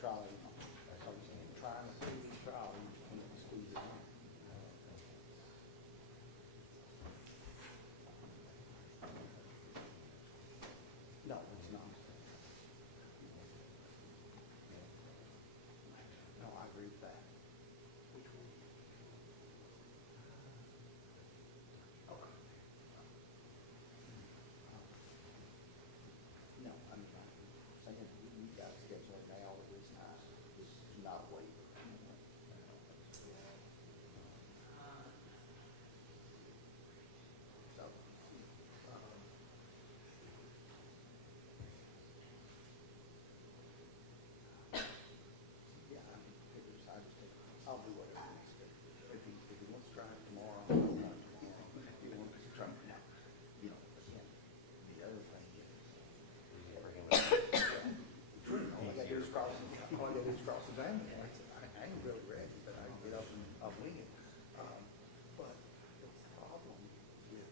trial, so trying to see the trial, you can squeeze it in. No, it's not. No, I agree with that. Which one? Okay. No, I'm saying you guys schedule it now, it is not, it's not a waiver. So, yeah, I can figure this out. I'll do whatever he wants to do. If he wants to try it tomorrow, I'll try it tomorrow. If he wants to try it now, you know, again, the other thing is, all I gotta do is cross, the drain. Like I said, I ain't really ready, but I can get up and I'll wing it. But the problem with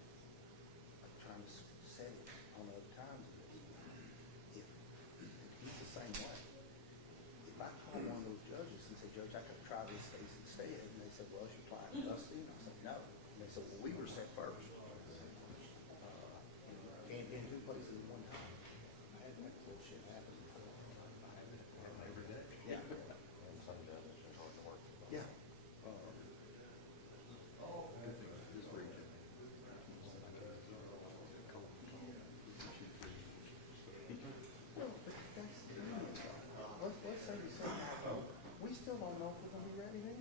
like trying to set it on other times is if he's the same way. If I call one of those judges and say, Judge, I could try this case instead, and they said, well, is your client custody? And I said, no. And they said, well, we were set first. And in two places at one time. I had that bullshit happen before. Every day. Yeah. Yeah. This week. Well, but that's the thing. Let's say the same thing. We still don't know if we're gonna be ready then.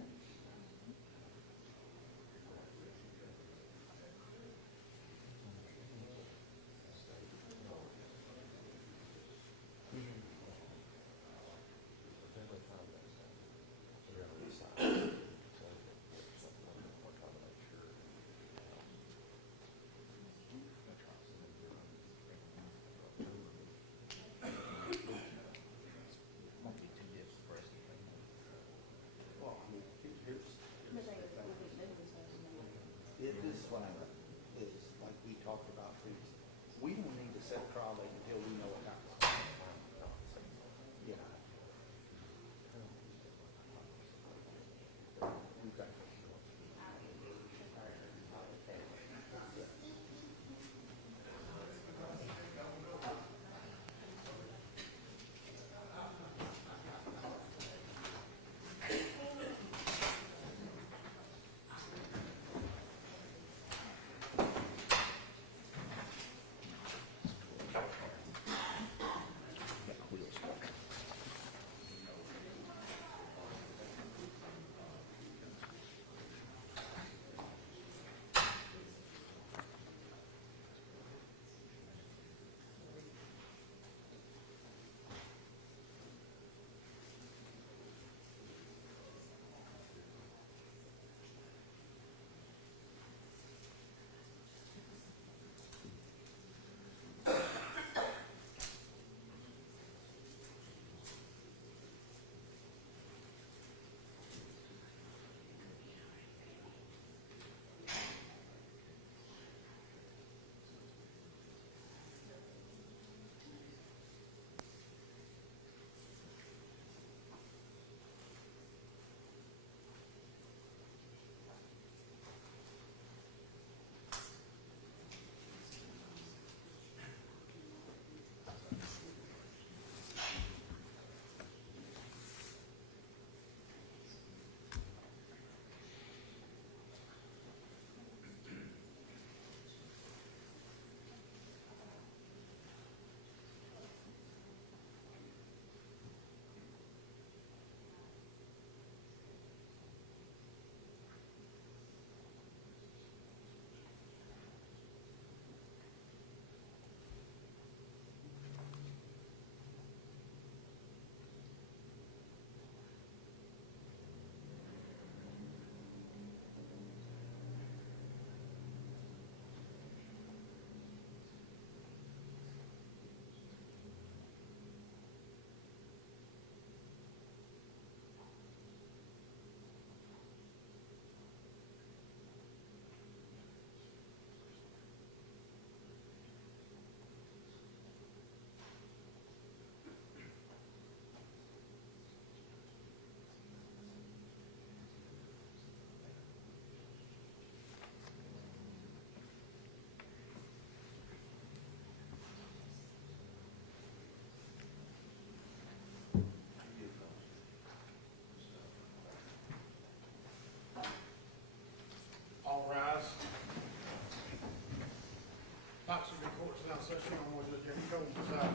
session on was that you told us,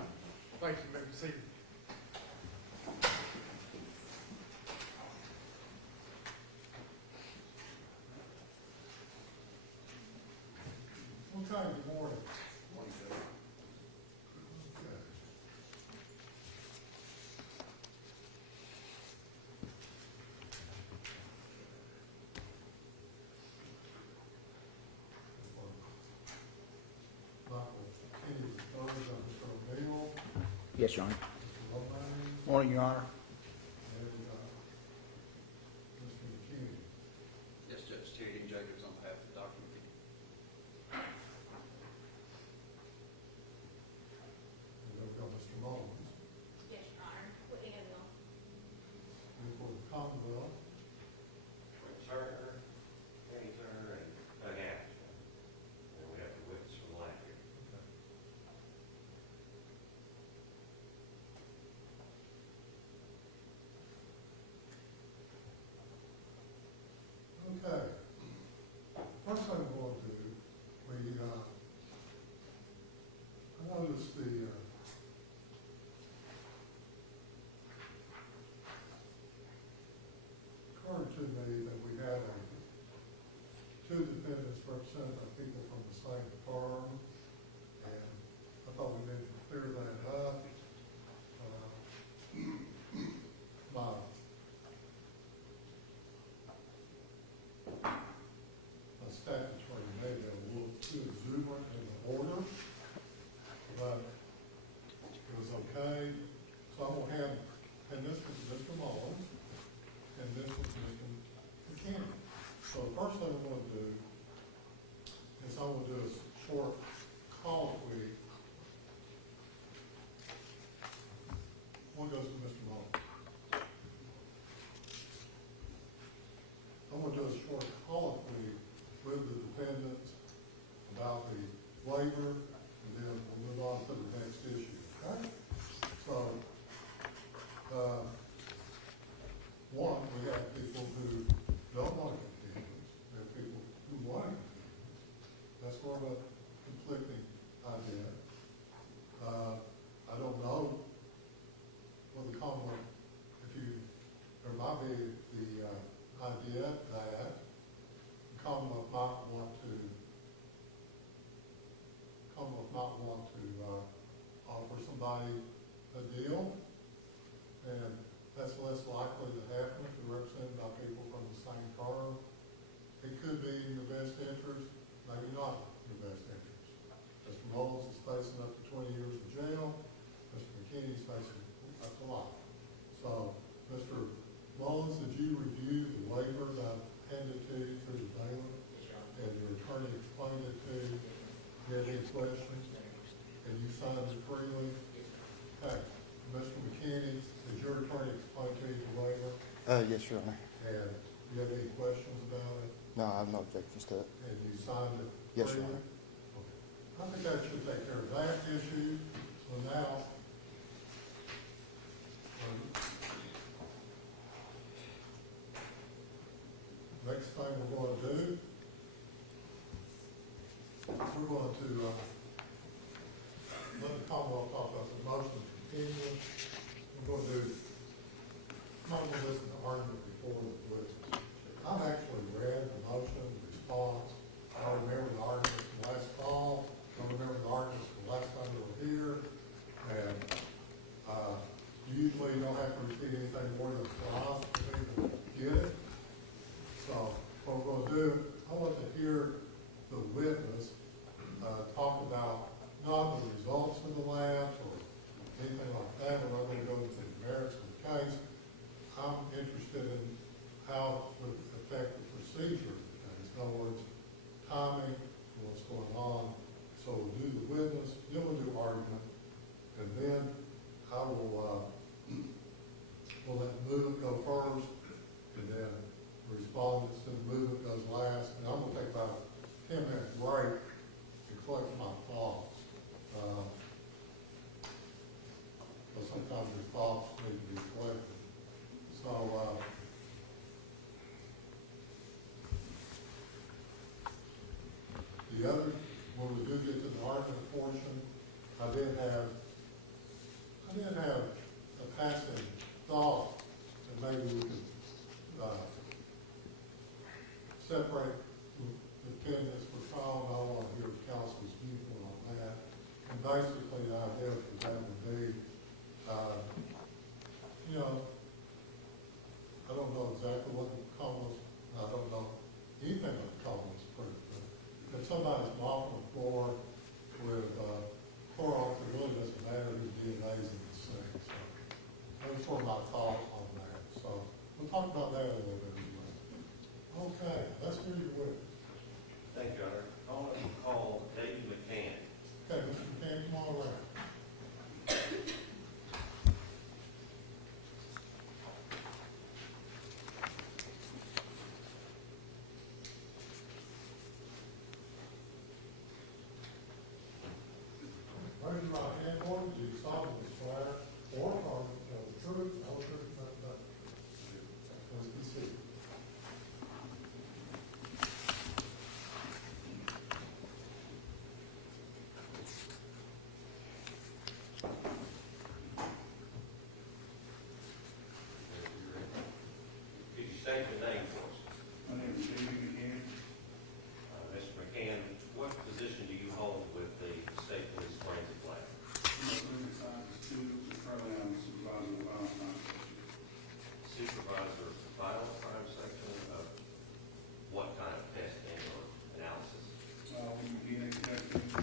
thanks, you may be seated. Okay, good morning. Okay. Michael McKinney III, Mr. O'Neill, Yes, Your Honor. Mr. Mullins, Morning, Your Honor. and Mr. McKinney. Yes, Judge Terry Jacobs on behalf of Dr. McKinney. And then we've got Mr. Mullins. Yes, Your Honor. Whitney Edwell. And for the Commonwealth, Turner, Kenny Turner, and Doug Ashton. And we have the witness from last year. okay. First thing we're going to do, I noticed occurred to me that we had two defendants represented by people from the same firm, and I thought we needed to clear that up. My statutory maybe a little too exuberant in the order, but it was okay. So I'm gonna have, and this was Mr. Mullins, and this was Mr. McKinney. So the first thing I'm gonna do is I'm gonna do a short colloquy. One goes to Mr. Mullins. I'm gonna do a short colloquy with the defendants about the waiver, and then we'll move on to the next issue, okay? So, one, we have people who don't want to continue, we have people who want to continue. That's sort of a conflicting idea. I don't know what the Commonwealth, there might be the idea that the Commonwealth might want to offer somebody a deal, and that's less likely to happen if they're represented by people from the same firm. It could be in your best interest, maybe not in your best interest. Mr. Mullins is facing up to 20 years in jail. Mr. McKinney is facing up to life. So, Mr. Mullins, did you review the waiver that I handed to you through the bailiff? And your attorney explained it to you? You had any questions? And you signed it freely? Okay. Mr. McKinney, did your attorney explain to you the waiver? Yes, Your Honor. And you have any questions about it? No, I have no objections to it. And you signed it Yes, freely? Your Honor. Okay. I think that should take care of that issue. So now, next thing we're going to do, we're going to let the Commonwealth talk about the motion to continue. We're going to do, I'm not going to listen to argument before the witness. I've actually read the motion, the response. I remember the arguments from last fall. I remember the arguments from last time we were here. And usually you don't have to repeat anything more than twice for me to get it. So what we're going to do, I want to hear the witness talk about not the results of the labs or anything like that. We're not going to go into the merits of the case. I'm interested in how it would affect the procedure of the case. In other words, timing and what's going on. So we'll do the witness, then we'll do argument, and then I will we'll let the movement go first, and then the respondents to the movement goes last. And I'm going to take about a 10-minute break to collect my thoughts. But sometimes your thoughts need to be collected. So, the other, when we do get to the argument portion, I did have a passing thought that maybe we could, separate the candidates for trial, and I want to hear council's viewpoint on that. And basically, the idea for that would be, you know, I don't know exactly what the columns, I don't know anything about the columns, but if somebody's mopping the floor with Clorox, it really doesn't matter whose DNA is in the sink. So that's sort of my thought on that. So we'll talk about that a little bit as well. Okay, let's hear your witness. Thank you, Your Honor. I want to call David McCann. Okay, Mr. McKinney, come on around. Raise your right hand, Lord, do you solemnly swear or affirm to tell the truth, the whole truth, and nothing but the truth? Please be seated. Could you state your name for us? My name is David McKinney. Mr. McCann, what position do you hold with the State Police Forensic Lab? I'm a forensic scientist too, currently I'm supervisor of the Law&Crime section. Supervisor of the violent crime section of what kind of testing or analysis? We do DNA testing, the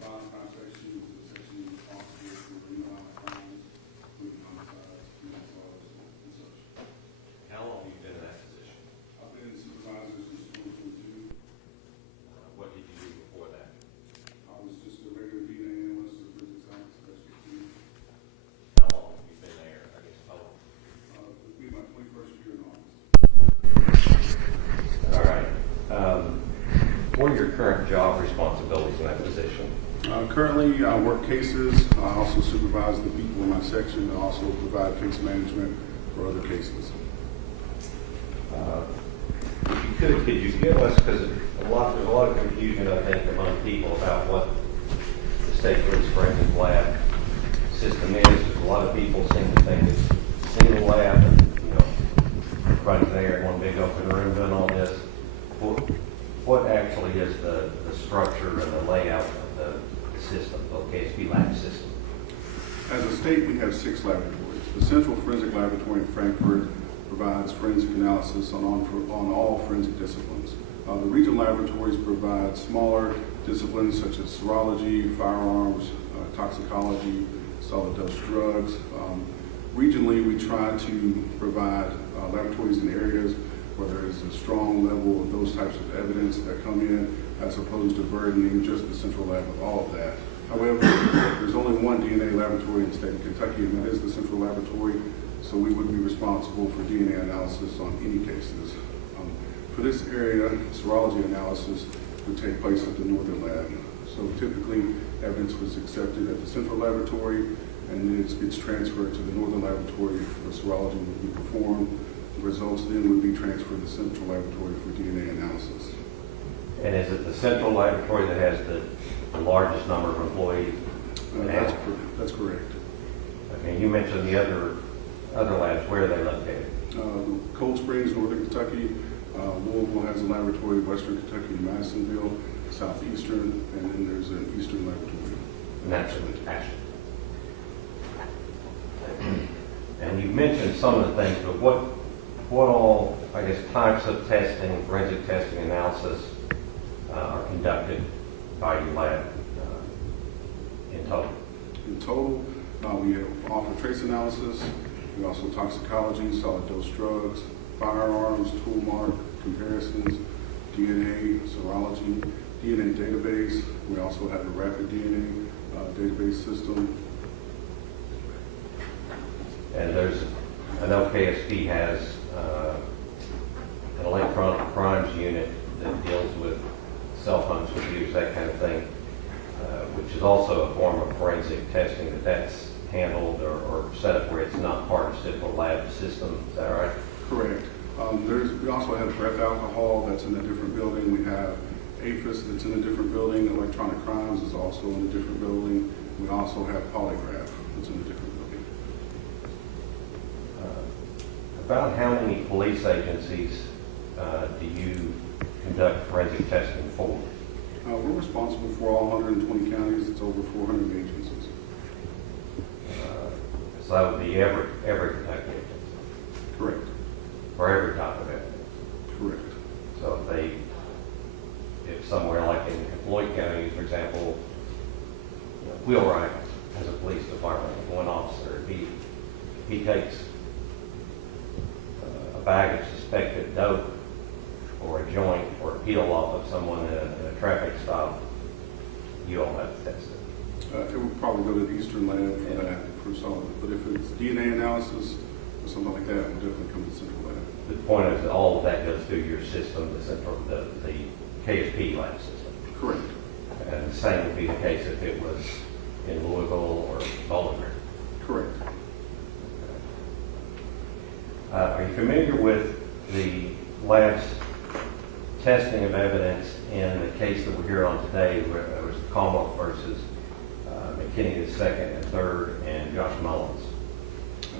Law&Crime section is the section responsible for violent crimes, including homicides, manslaughter, and such. How long have you been in that position? I've been supervisor since 2022. What did you do before that? I was just a regular DNA analyst, a forensic science specialist. How long have you been there, I guess, total? It'll be my 21st year in office. All right. What are your current job responsibilities in that position? Currently, I work cases. I also supervise the people in my section and also provide case management for other cases. If you could you give us, because there's a lot of confusion, I think, among people about what the State Police Forensic Lab system is. A lot of people seem to think it's a single lab, and, you know, everybody's there in one big open room doing all this. What actually is the structure and the layout of the system, the KSP lab system? As a state, we have 6 laboratories. The Central Forensic Laboratory in Frankfurt provides forensic analysis on all forensic disciplines. The regional laboratories provide smaller disciplines such as serology, firearms, toxicology, solid dose drugs. Regionally, we try to provide laboratories in areas where there is a strong level of those types of evidence that come in, as opposed to burdening just the central lab with all of that. However, there's only one DNA laboratory in the state of Kentucky, and that is the Central Laboratory, so we would be responsible for DNA analysis on any cases. For this area, serology analysis would take place at the Northern Lab. So typically, evidence was accepted at the Central Laboratory, and then it gets transferred to the Northern Laboratory where serology would be performed. The results then would be transferred to the Central Laboratory for DNA analysis. And is it the Central Laboratory that has the largest number of employees? That's correct. Okay, you mentioned the other labs. Where are they located? Cold Springs, Northern Kentucky. Louisville has a laboratory, Western Kentucky, Madisonville, Southeastern, and then there's an Eastern laboratory. And that's in Ashland. And you mentioned some of the things, but what all, I guess, types of testing, forensic testing analysis are conducted by your lab in total? In total, we offer trace analysis. We also toxicology, solid dose drugs, firearms, tool mark comparisons, DNA, serology, DNA database. We also have a rapid DNA database system. And I know KSP has an electronic crimes unit that deals with cell phones, computers, that kind of thing, which is also a form of forensic testing that's handled or set up where it's not part of Central Lab system. Is that right? Correct. We also have breath alcohol that's in a different building. We have APHIS that's in a different building. Electronic crimes is also in a different building. We also have polygraph, that's in a different building. About how many police agencies do you conduct forensic testing for? We're responsible for all 120 counties. It's over 400 agencies. So that would be every Kentucky agency, Correct. for every type of evidence. Correct. So if somewhere like in Floyd County, for example, Wheelwright has a police department with one officer. He takes a bag of suspected dope or a joint or a peel off of someone in a traffic stop, you all have to test it. It would probably go to the Eastern lab for that, for solid. But if it's DNA analysis or something like that, it would definitely come to Central Lab. The point is that all of that goes through your system, the KSP lab system. Correct. And the same would be the case if it was in Louisville or Bowling Green. Correct. Are you familiar with the lab's testing of evidence in the case that we're here on today, where there was Como versus McKinney II and III and Josh Mullins?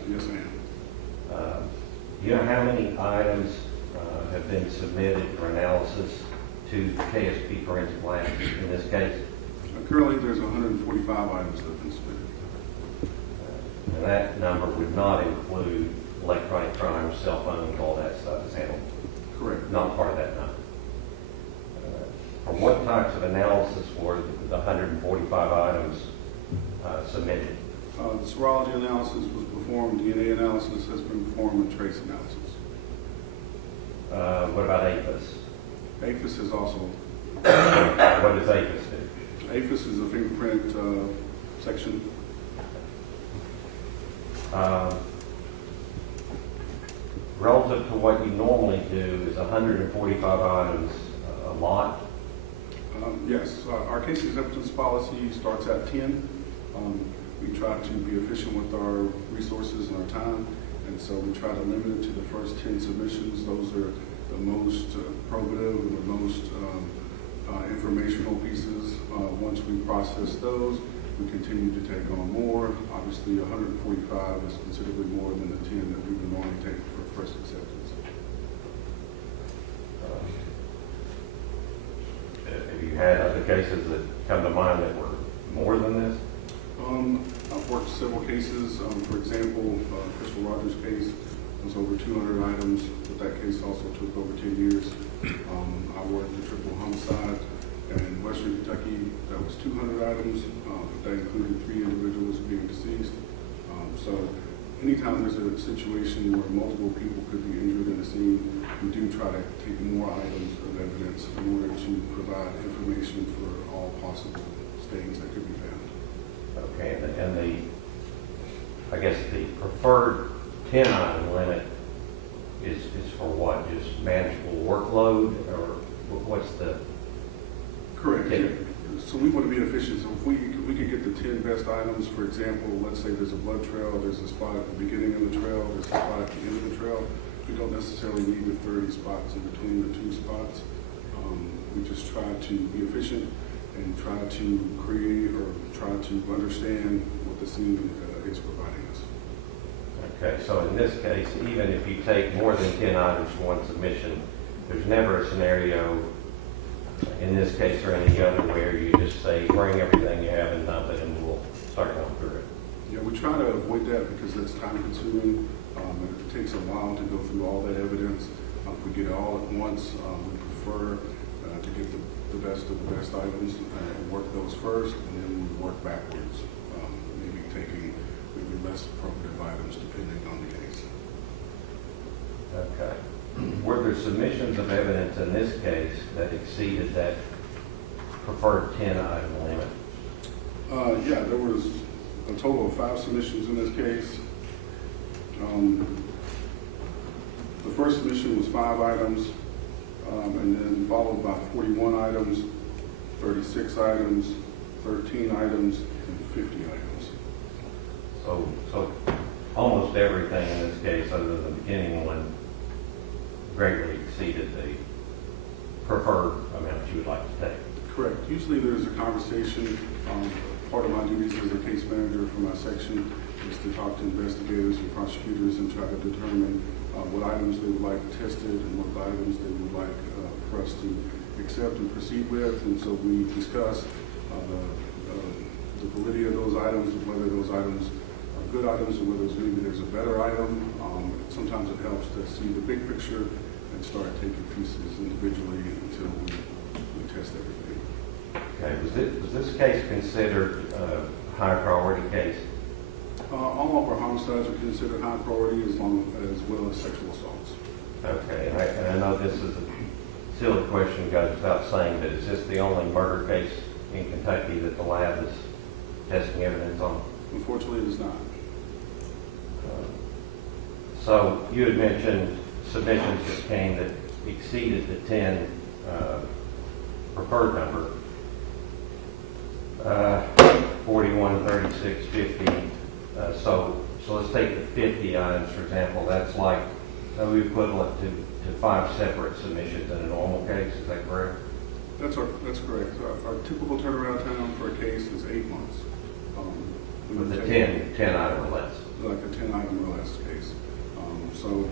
Yes, ma'am. Do you know how many items have been submitted for analysis to KSP Forensic Lab in this case? Currently, there's 145 items that have been submitted. And that number would not include electronic crimes, cell phones, all that stuff is handled. Correct. Not part of that number. For what types of analysis were the 145 items submitted? The serology analysis was performed, DNA analysis has been performed, and trace analysis. What about APHIS? APHIS is also, What does APHIS do? APHIS is a fingerprint section. Relative to what you normally do, is 145 items a lot? Yes, our case acceptance policy starts at 10. We try to be efficient with our resources and our time, and so we try to limit it to the first 10 submissions. Those are the most probative and the most informational pieces. Once we process those, we continue to take on more. Obviously, 145 is considerably more than the 10 that we would normally take for first acceptance. Have you had other cases that come to mind that were more than this? I've worked several cases. For example, Crystal Rogers' case was over 200 items, but that case also took over 10 years. I worked a triple homicide in Western Kentucky that was 200 items, but that included 3 individuals being deceased. So anytime there's a situation where multiple people could be injured in a scene, we do try to take more items of evidence in order to provide information for all possible stains that could be found. Okay, and I guess the preferred 10 item limit is for what? Just manageable workload, or what's the? Correct. Yeah. So we want to be efficient. So if we could get the 10 best items, for example, let's say there's a blood trail, there's a spot at the beginning of the trail, there's a spot at the end of the trail. We don't necessarily need the 30 spots in between the 2 spots. We just try to be efficient and try to create or try to understand what the scene is providing us. Okay, so in this case, even if you take more than 10 items for one submission, there's never a scenario in this case or any other where you just say, bring everything you have and dump it and we'll start going through it. Yeah, we try to avoid that because it's time consuming. And it takes a while to go through all that evidence. If we get it all at once, we prefer to get the best of the best items and work those first, and then we work backwards, maybe taking maybe less appropriate items depending on the case. Okay. Were there submissions of evidence in this case that exceeded that preferred 10 item limit? Yeah, there was a total of 5 submissions in this case. The first submission was 5 items, and then followed by 41 items, 36 items, 13 items, and 50 items. So almost everything in this case, other than the beginning one, greatly exceeded the preferred amount you would like to take. Correct. Usually there's a conversation part of my duties as a case manager for my section is to talk to investigators and prosecutors and try to determine what items they would like tested and what items they would like for us to accept and proceed with. And so we discuss the validity of those items, and whether those items are good items or whether maybe there's a better item. Sometimes it helps to see the big picture and start taking pieces individually until we test everything. Okay, was this case considered a high priority case? All of our homicides are considered high priority as well as sexual assaults. Okay, and I know this is a silly question, goes without saying, but is this the only murder case in Kentucky that the lab is testing evidence on? Unfortunately, it is not. So you had mentioned submissions that came that exceeded the 10 preferred number, 41, 36, 50. So let's take the 50 items, for example. That's like the equivalent to 5 separate submissions in a normal case. Is that correct? That's correct. Our typical turnaround time for a case is 8 months. With a 10 item or less. Like a 10 item or less case. So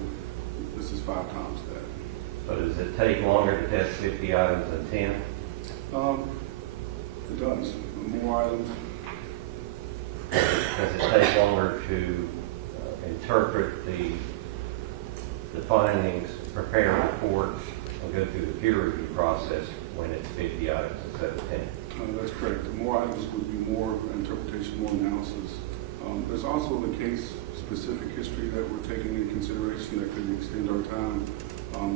this is 5 times that. So does it take longer to test 50 items than 10? It does. More items. Does it take longer to interpret the findings, prepare reports, and go through the peer review process when it's 50 items instead of 10? That's correct. The more items would be more interpretation, more analysis. There's also the case-specific history that we're taking into consideration that could extend our time.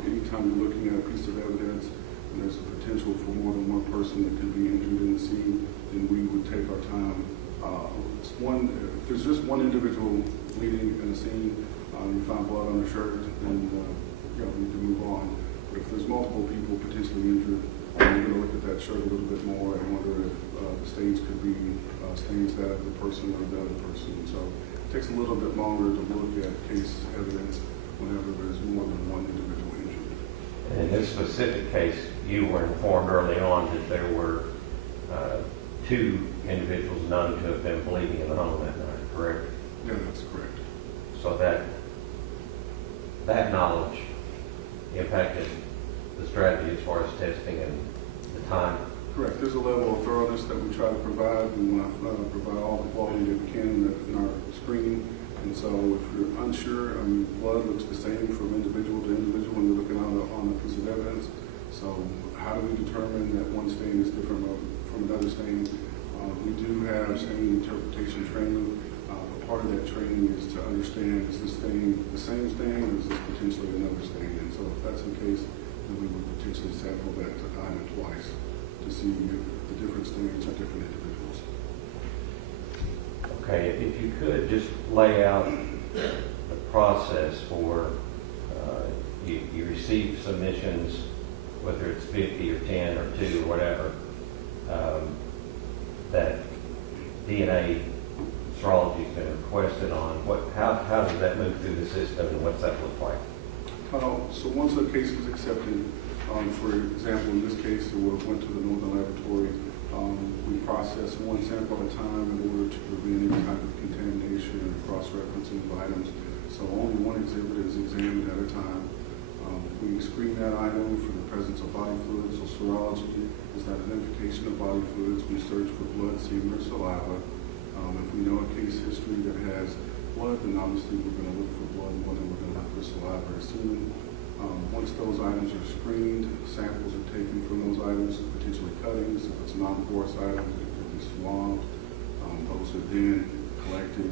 Anytime you're looking at a piece of evidence and there's a potential for more than one person that could be injured in the scene, then we would take our time. If there's just one individual bleeding in the scene, you find blood on the shirt, then we need to move on. But if there's multiple people potentially injured, we're going to look at that shirt a little bit more and wonder if the stains could be stains that of the person or the other person. So it takes a little bit longer to look at case evidence whenever there's more than one individual injured. And in this specific case, you were informed early on that there were 2 individuals known to have been bleeding in the home that night, correct? Yeah, that's correct. So that knowledge impacted the strategy as far as testing and the time? Correct. There's a level of thoroughness that we try to provide. We want to provide all the quality that we can in our screening. And so if you're unsure, blood looks the same from individual to individual when you're looking on a piece of evidence. So how do we determine that one stain is different from another stain? We do have stain interpretation training. Part of that training is to understand, is this stain the same stain or is this potentially another stain? And so if that's the case, then we would potentially sample that item twice to see if the different stains are different individuals. Okay, if you could just lay out the process for, you receive submissions, whether it's 50 or 10 or 2 or whatever, that DNA serology has been requested on. How does that move through the system and what's that look like? So once a case is accepted, for example, in this case, it went to the Northern Laboratory. We process one sample at a time in order to prevent any type of contamination and cross-referencing of items. So only one exhibit is examined at a time. We screen that item for the presence of body fluids. So serology is that identification of body fluids. We search for blood, semen, or saliva. If we know a case history that has blood, then obviously we're going to look for blood more than we're going to look for saliva or semen. Once those items are screened, samples are taken from those items, potentially cuttings. If it's a non-porous item, it could be swabbed. Those are then collected,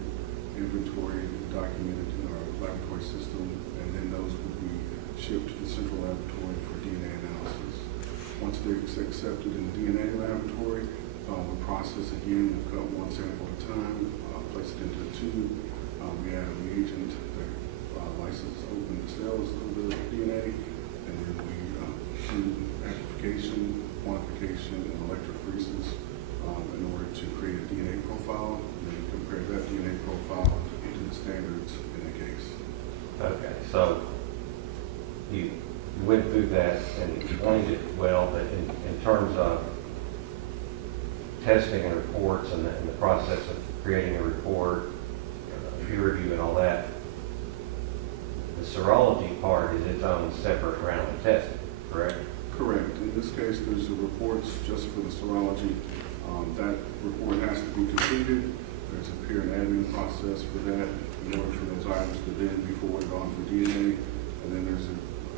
inventoried, documented in our laboratory system, and then those would be shipped to the central laboratory for DNA analysis. Once they're accepted in the DNA laboratory, we process again. We cut one sample at a time, place it into a tube. We add a reagent that lyses open the cells of the DNA, and then we do amplification, quantification, and electrophoresis in order to create a DNA profile, and then compare that DNA profile to the standards in the case. Okay, so you went through that and explained it well, but in terms of testing and reports and the process of creating a report, peer review and all that, the serology part is its own separate round of testing, correct? Correct. In this case, there's the reports just for the serology. That report has to be completed. There's a peer and admin process for that in order for those items to then be forwarded on for DNA. And then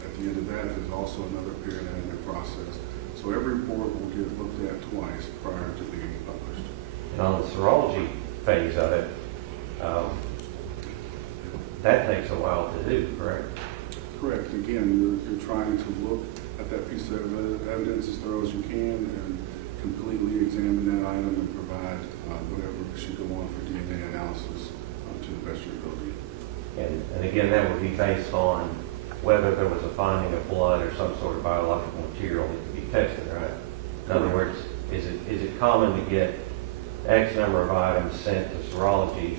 at the end of that, there's also another peer and admin process. So every report will get looked at twice prior to being published. And on the serology phase of it, that takes a while to do, correct? Correct. Again, you're trying to look at that piece of evidence as thorough as you can and completely examine that item and provide whatever should go on for DNA analysis to the best of your ability. And again, that would be based on whether there was a finding of blood or some sort of biological material that could be tested, right? In other words, is it common to get X number of items sent to serology,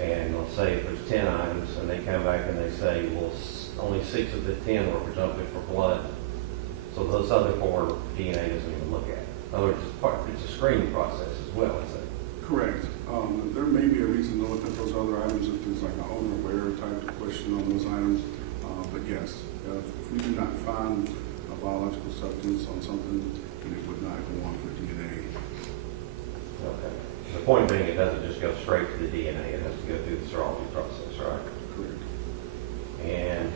and let's say if there's 10 items, and they come back and they say, well, only 6 of the 10 were presumptive for blood, so those other 4 DNA doesn't even look at. In other words, it's a screening process as well, isn't it? Correct. There may be a reason to look at those other items if there's like a owner aware type of question on those items. But yes, if we do not find a biological substance on something, then it would not go on for DNA. Okay. The point being, it doesn't just go straight to the DNA, it has to go through the serology process, right? Correct. And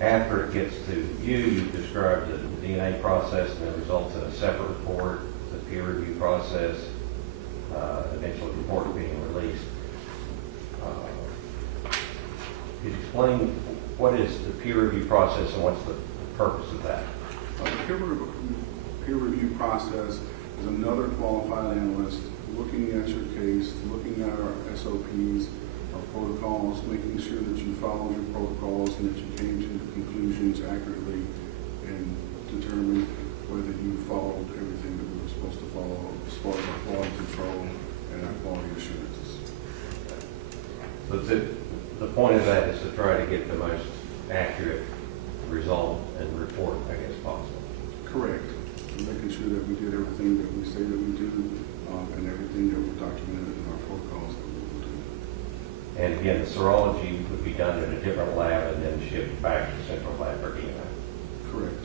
after it gets to you, you've described the DNA process and it results in a separate report, the peer review process, eventually the report being released. Could you explain what is the peer review process and what's the purpose of that? The peer review process is another qualified analyst looking at your case, looking at our SOPs, our protocols, making sure that you followed your protocols and that you came to conclusions accurately and determine whether you followed everything that we were supposed to follow as far as our quality control and our quality assurances. So the point of that is to try to get the most accurate result and report, I guess, possible. Correct. Making sure that we did everything that we say that we do and everything that was documented in our protocols that we will do. And again, the serology would be done in a different lab and then shipped back to the central lab for DNA. Correct.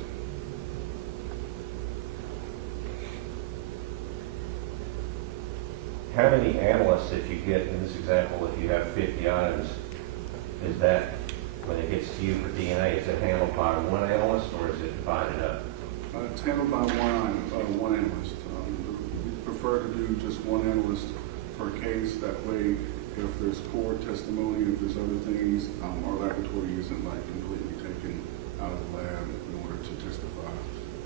How many analysts, if you get, in this example, if you have 50 items, is that, when it gets to you for DNA, is it handled by one analyst or is it divided up? It's handled by one analyst. We prefer to do just one analyst per case. That way, if there's court testimony, if there's other things, our laboratory isn't like completely taken out of the lab in order to testify.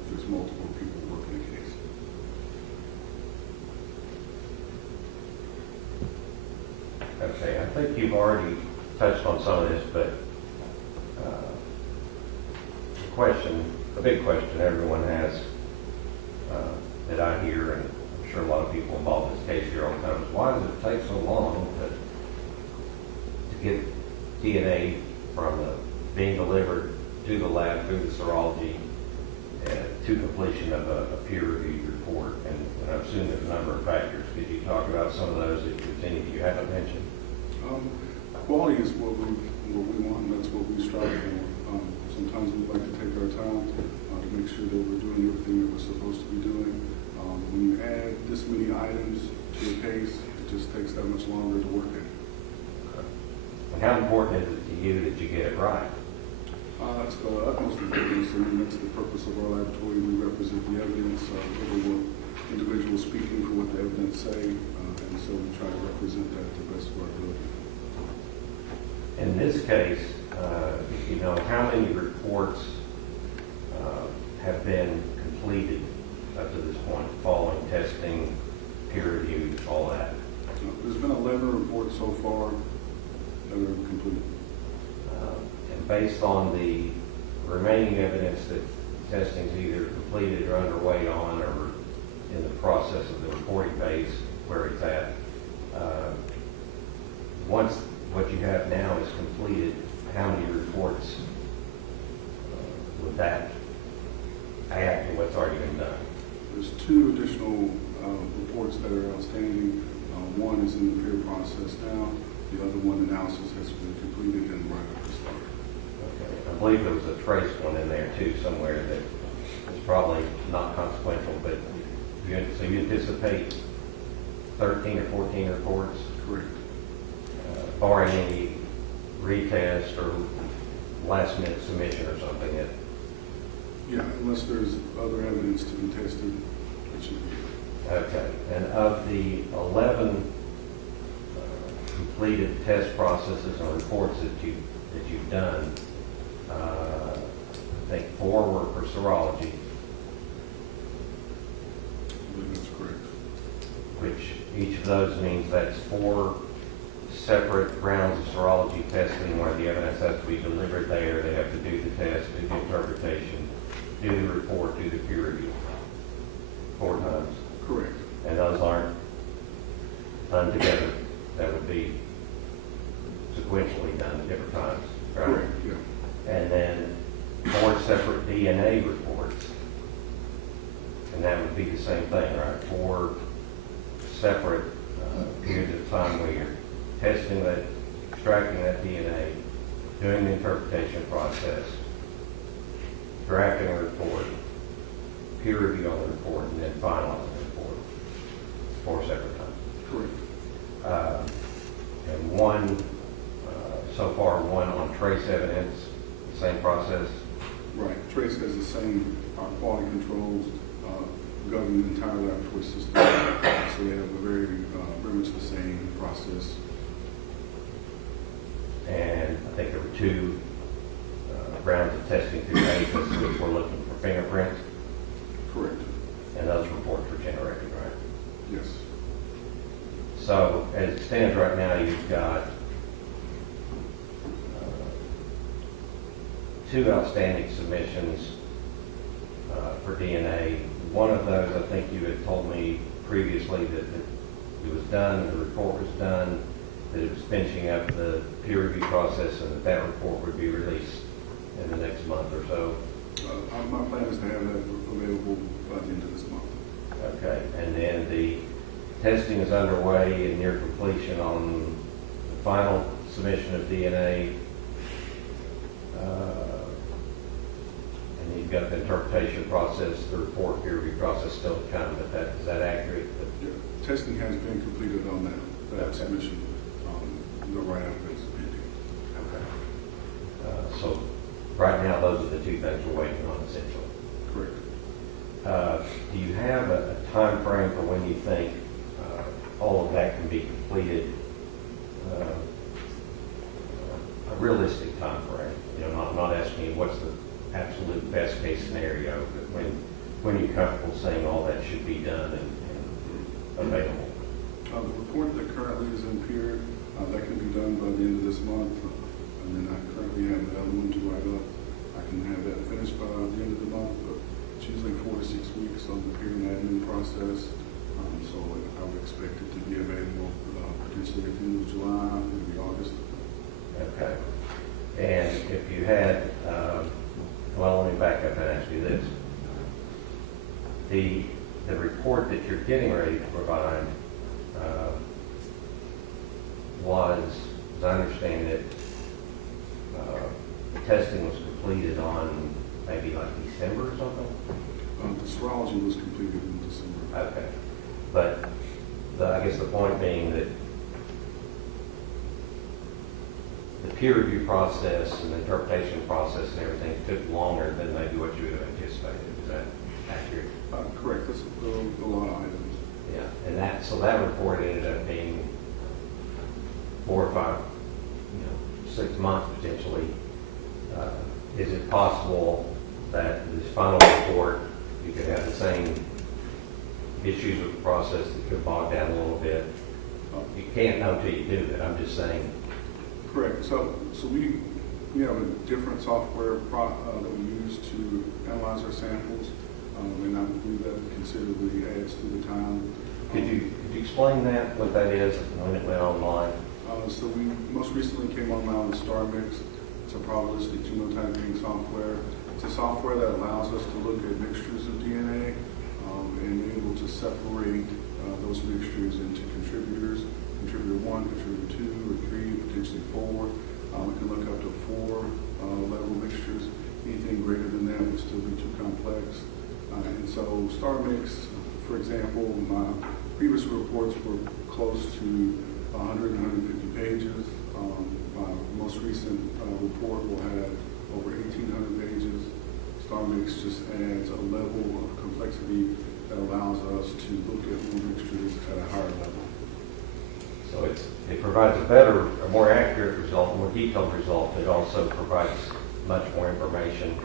There's multiple people working the case. Okay, I think you've already touched on some of this, but a big question everyone has that I hear, and I'm sure a lot of people involved in this case here all the time, is why does it take so long to get DNA from being delivered to the lab through the serology to completion of a peer-reviewed report? And I assume there's a number of factors. Could you talk about some of those if there's any that you haven't mentioned? Quality is what we want, and that's what we strive for. Sometimes we like to take our time to make sure that we're doing everything that we're supposed to be doing. When you add this many items to a case, it just takes that much longer to work it. And how important is it to you that you get it right? That's the utmost importance, and that's the purpose of our laboratory. We represent the evidence, every individual speaking for what the evidence say, and so we try to represent that to the best of our ability. In this case, how many reports have been completed up to this point, following testing, peer review, all that? There's been 11 reports so far that are complete. And based on the remaining evidence that testing is either completed or underway on, or in the process of the reporting phase where it's at, once what you have now is completed, how many reports would that one is in the peer process now. The other one, analysis has been completed and right at the start. Okay. I believe there was a trace one in there too somewhere that is probably not consequential, but so you anticipate 13 or 14 reports, Correct. barring any retest or last minute submission or something that. Yeah, unless there's other evidence to be tested, it should be. Okay, and of the 11 completed test processes and reports that you've done, I think 4 were for serology, I believe that's correct. which each of those means that's 4 separate rounds of serology testing where the evidence has to be delivered there. They have to do the test, do the interpretation, do the report, do the peer review 4 times. Correct. And those aren't done together. That would be sequentially done at different times, right? Correct, yeah. And then 4 separate DNA reports. And that would be the same thing, right? 4 separate periods of time where you're testing that, extracting that DNA, doing the interpretation process, drafting a report, peer review on the report, and then finalizing the report 4 separate times. Correct. And 1, so far 1 on trace evidence, same process. Right. Trace has the same quality controls govern the entire laboratory system. So they have a very much the same process. And I think there were 2 rounds of testing through APHIS, which were looking for fingerprints, Correct. and those reports were generated, right? Yes. So as it stands right now, you've got 2 outstanding submissions for DNA. One of those, I think you had told me previously that it was done, the report was done, that it was finishing up the peer review process, and that report would be released in the next month or so. My plan is to have that available by the end of this month. Okay, and then the testing is underway and near completion on the final submission of DNA. And you've got the interpretation process, the report peer review process still to come, but is that accurate? Yeah. Testing has been completed on that Okay. submission. The write-up is pending. Okay. So right now, those are the 2 things we're waiting on essentially. Correct. Do you have a time frame for when you think all of that can be completed? A realistic time frame. You know, I'm not asking you what's the absolute best case scenario, but when you're comfortable saying all that should be done and available. The report that currently is in peer, that can be done by the end of this month. And then I currently have the other one to write up. I can have that finished by the end of the month, but it's usually 4 to 6 weeks on the peer and admin process. So I would expect it to be available potentially at the end of July, maybe August. Okay. And if you had, well, let me back up and ask you this. The report that you're getting ready to provide was, as I understand it, the testing was completed on maybe like December or something? The serology was completed in December. Okay. But I guess the point being that the peer review process and the interpretation process and everything took longer than maybe what you would have anticipated. Is that accurate? Correct. That's a lot of items. Yeah. And so that report ended up being 4 or 5, 6 months potentially. Is it possible that this final report, you could have the same issues with the process that could bog down a little bit? You can't know until you do it. I'm just saying. Correct. So we have a different software that we use to analyze our samples, and I believe that considerably adds to the time. Could you explain that, what that is, when it went online? So we most recently came online with StarMix. It's a probabilistic genotyping software. It's a software that allows us to look at mixtures of DNA and be able to separate those mixtures into contributors example, my previous reports were close to 100, 150 pages. My most recent report will have over 1,800 pages. StarMix just adds a level of complexity that allows us to look at more mixtures at a higher level. So it provides a better, a more accurate result, a more detailed result. It also provides much more information.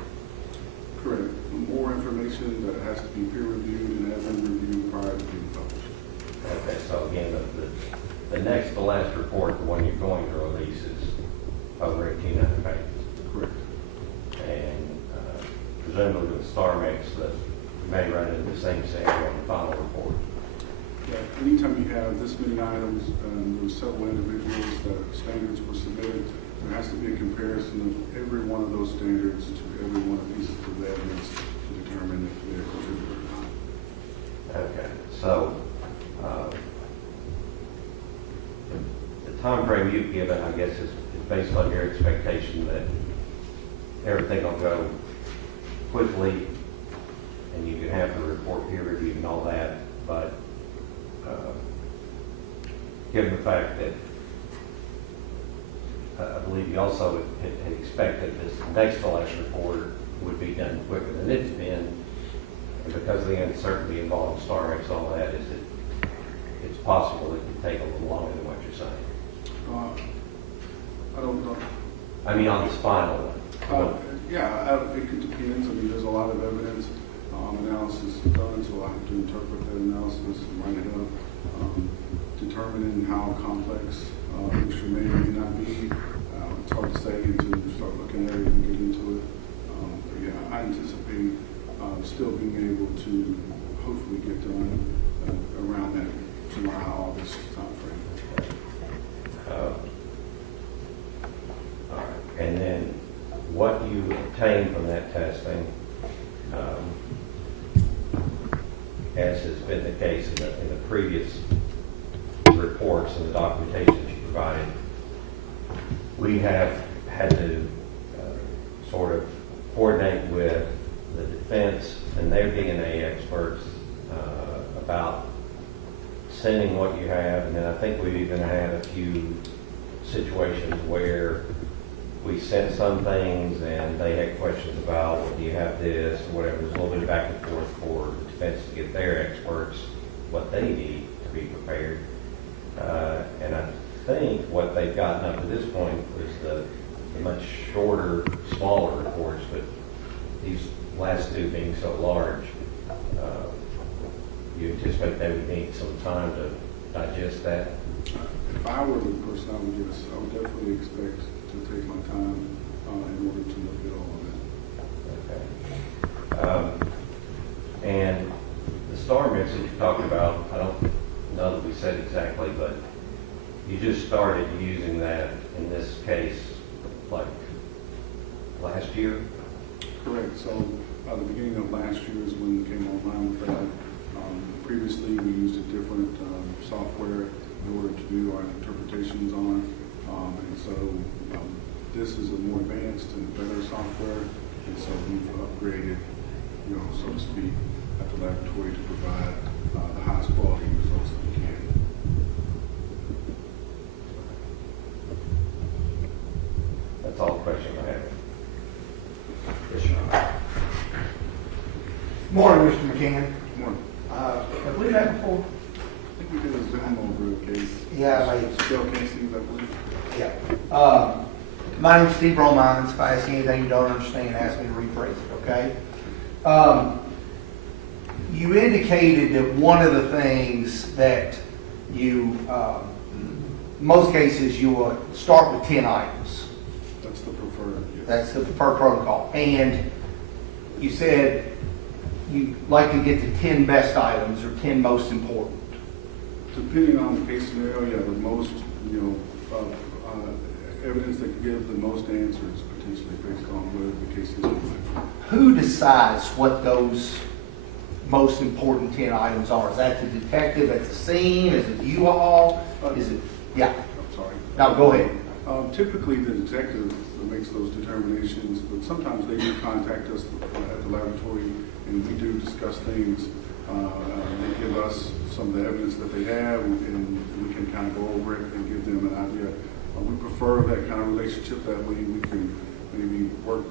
Correct. More information that has to be peer reviewed and has been reviewed prior to being published. Okay, so again, the next to last report, the one you're going to release, is over 1,800 pages. Correct. And presumably with StarMix, that you may run into the same scenario on the final report. Yeah, anytime you have this many items, there were several individuals that standards were submitted, there has to be a comparison of every one of those standards to every one of the pieces of evidence to determine if they're contributor or not. Okay, so the time frame you've given, I guess, is based on your expectation that everything will go quickly and you can have the report peer reviewed and all that, but given the fact that I believe you also had expected this next to last report would be done quicker than it's been, and because of the uncertainty involved in StarMix and all that, is it it's possible it could take a little longer than what you're saying? I don't know. I mean, on this final one. It could depend. I mean, there's a lot of evidence analysis done, so I have to interpret that analysis and write it up. Determining how complex mixture may or may not be, it's hard to say until you start looking at it and get into it. But yeah, I anticipate still being able to hopefully get done around that July, August timeframe. All right. And then what you obtain from that testing, as has been the case in the previous reports and the documentation that you provided, we have had to sort of coordinate with the defense and their DNA experts about sending what you have, and then I think we've even had a few situations where we sent some things and they had questions about, well, do you have this, or whatever. There's a little bit of back and forth for the defense to get their experts what they need to be prepared. And I think what they've gotten up to this point was the much shorter, smaller reports, but these last two being so large, you anticipate they would need some time to digest that? If I were the person, I would definitely expect to take my time in order to look at all of that. Okay. And the StarMix that you talked about, I don't know that we said exactly, but you just started using that in this case, like last year? Correct. So the beginning of last year is when we came online with that. Previously, we used a different software in order to do our interpretations on. And so this is a more advanced and better software. And so we've upgraded, so to speak, at the laboratory to provide the highest quality results that we can. That's all the questions I have. Yes, Your Honor. Morning, Mr. McKinney. Morning. Have we met before? I think we did a Zoom over a case. Yeah, like, Shell casings, I believe. yeah. My name's Steve Romines. If I ask anything you don't understand, ask me to rephrase it, okay? You indicated that one of the things that you, most cases, you will start with 10 items. That's the preferred. Yes. That's the preferred protocol. And you said you like to get the 10 best items or 10 most important. Depending on the case scenario, yeah, the most, evidence that could give the most answers potentially based on whether the case is like. Who decides what those most important 10 items are? Is that the detective at the scene? Is it you all? Is it, yeah. I'm sorry. Now go ahead. Typically, the detective makes those determinations, but sometimes they do contact us at the laboratory, and we do discuss things They give us some of the evidence that they have, and we can kind of go over it and give them an idea. We prefer that kind of relationship. That way we can maybe work,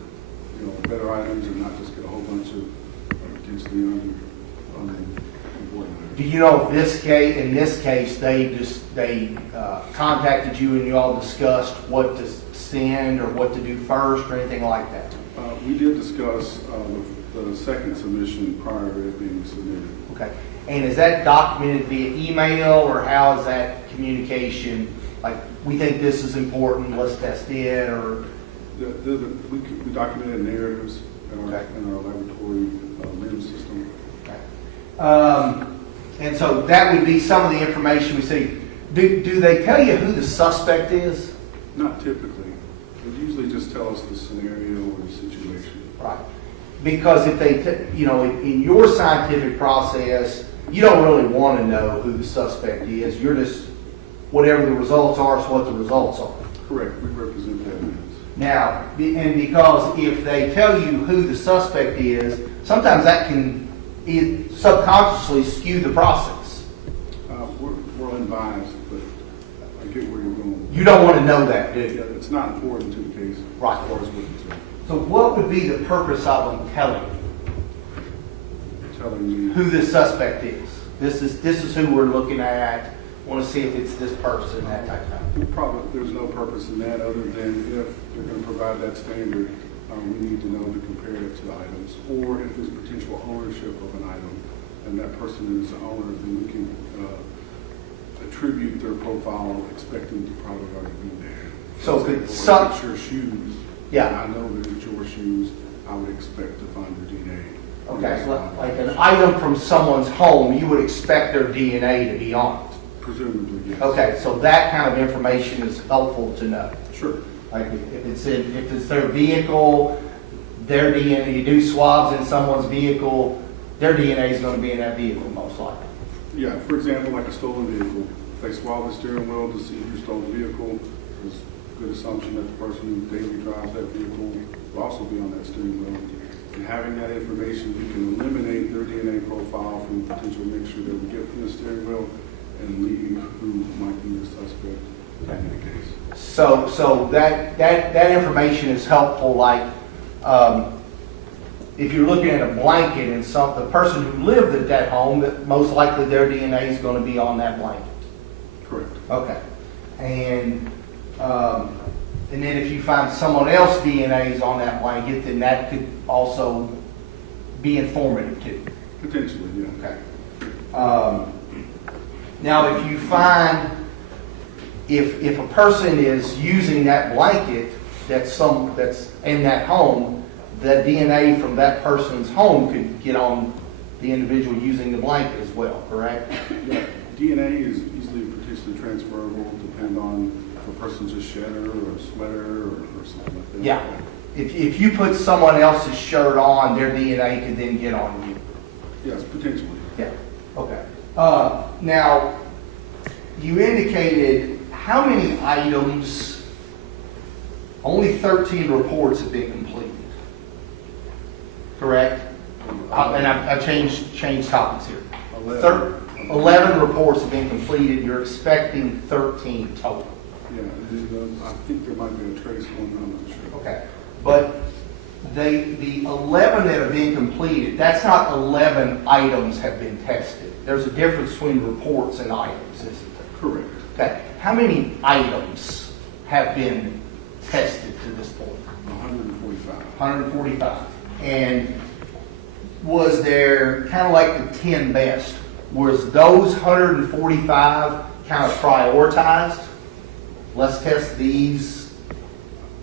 better items and not just get a whole bunch of potentially unimportant items. Do you know if in this case, they contacted you and you all discussed what to send or what to do first or anything like that? We did discuss the second submission prior to it being submitted. Okay. And is that documented via email, or how is that communication? Like, we think this is important, let's test it, or? We documented narratives in Okay. our laboratory LIMS system. Okay. And so that would be some of the information we see. Do they tell you who the suspect is? Not typically. They usually just tell us the scenario or the situation. Right. Because if they, in your scientific process, you don't really want to know who the suspect is. You're just, whatever the results are, is what the results are. Correct. We represent that evidence. Now, and because if they tell you who the suspect is, sometimes that can subconsciously skew the process. We're unbiased, but I get where you're going. You don't want to know that, do Yeah, you? it's not important to the case Right. as far as we're concerned. So what would be the purpose of them telling you Telling me, who the suspect is? This is who we're looking at. Want to see if it's this person, that type of thing. there's no purpose in that other than if they're going to provide that standard, we need to know to compare it to the items. Or if there's potential ownership of an item and that person is the owner, then we can attribute their profile expecting to probably already be there. So For could example, if it's your shoes, Yeah. and I know that it's your shoes, I would expect to find your DNA. Okay, so like an item from someone's home, you would expect their DNA to be on it. Presumably, yes. Okay, so that kind of information is helpful to know. Sure. Like if it's their vehicle, their DNA, you do swabs in someone's vehicle, their DNA is going to be in that vehicle most likely. Yeah, for example, like a stolen vehicle, if they swab the steering wheel to see who stole the vehicle, there's a good assumption that the person who daily drives that vehicle will also be on that steering wheel. And having that information, we can eliminate their DNA profile from the potential mixture that we get from the steering wheel and leave who might be the suspect in the case. So that information is helpful. Like if you're looking at a blanket and the person who lived at that home, that most likely their DNA is going to be on that blanket. Correct. Okay, and then if you find someone else's DNA is on that blanket, then that could also be informative too. Potentially, yeah. Okay. Now, if you find if a person is using that blanket that's in that home, the DNA from that person's home could get on the individual using the blanket as well, correct? Yeah. DNA is easily potentially transferable, depend on if a person's a shedder or a sweater or something like that. Yeah. If you put someone else's shirt on, their DNA could then get on you. Yes, potentially. Yeah. Okay. Now, you indicated how many items, only 13 reports have been completed. Correct? And I've changed topics here. 11 reports have been completed. You're expecting 13 total. Yeah, and then, I think there might be a trace one, I'm not sure. Okay. But the 11 that have been completed, that's not 11 items have been tested. There's a difference between reports and items, isn't there? Correct. Okay. How many items have been tested to this point? 145. 145. And was there kind of like the 10 best? Was those 145 kind of prioritized? Let's test these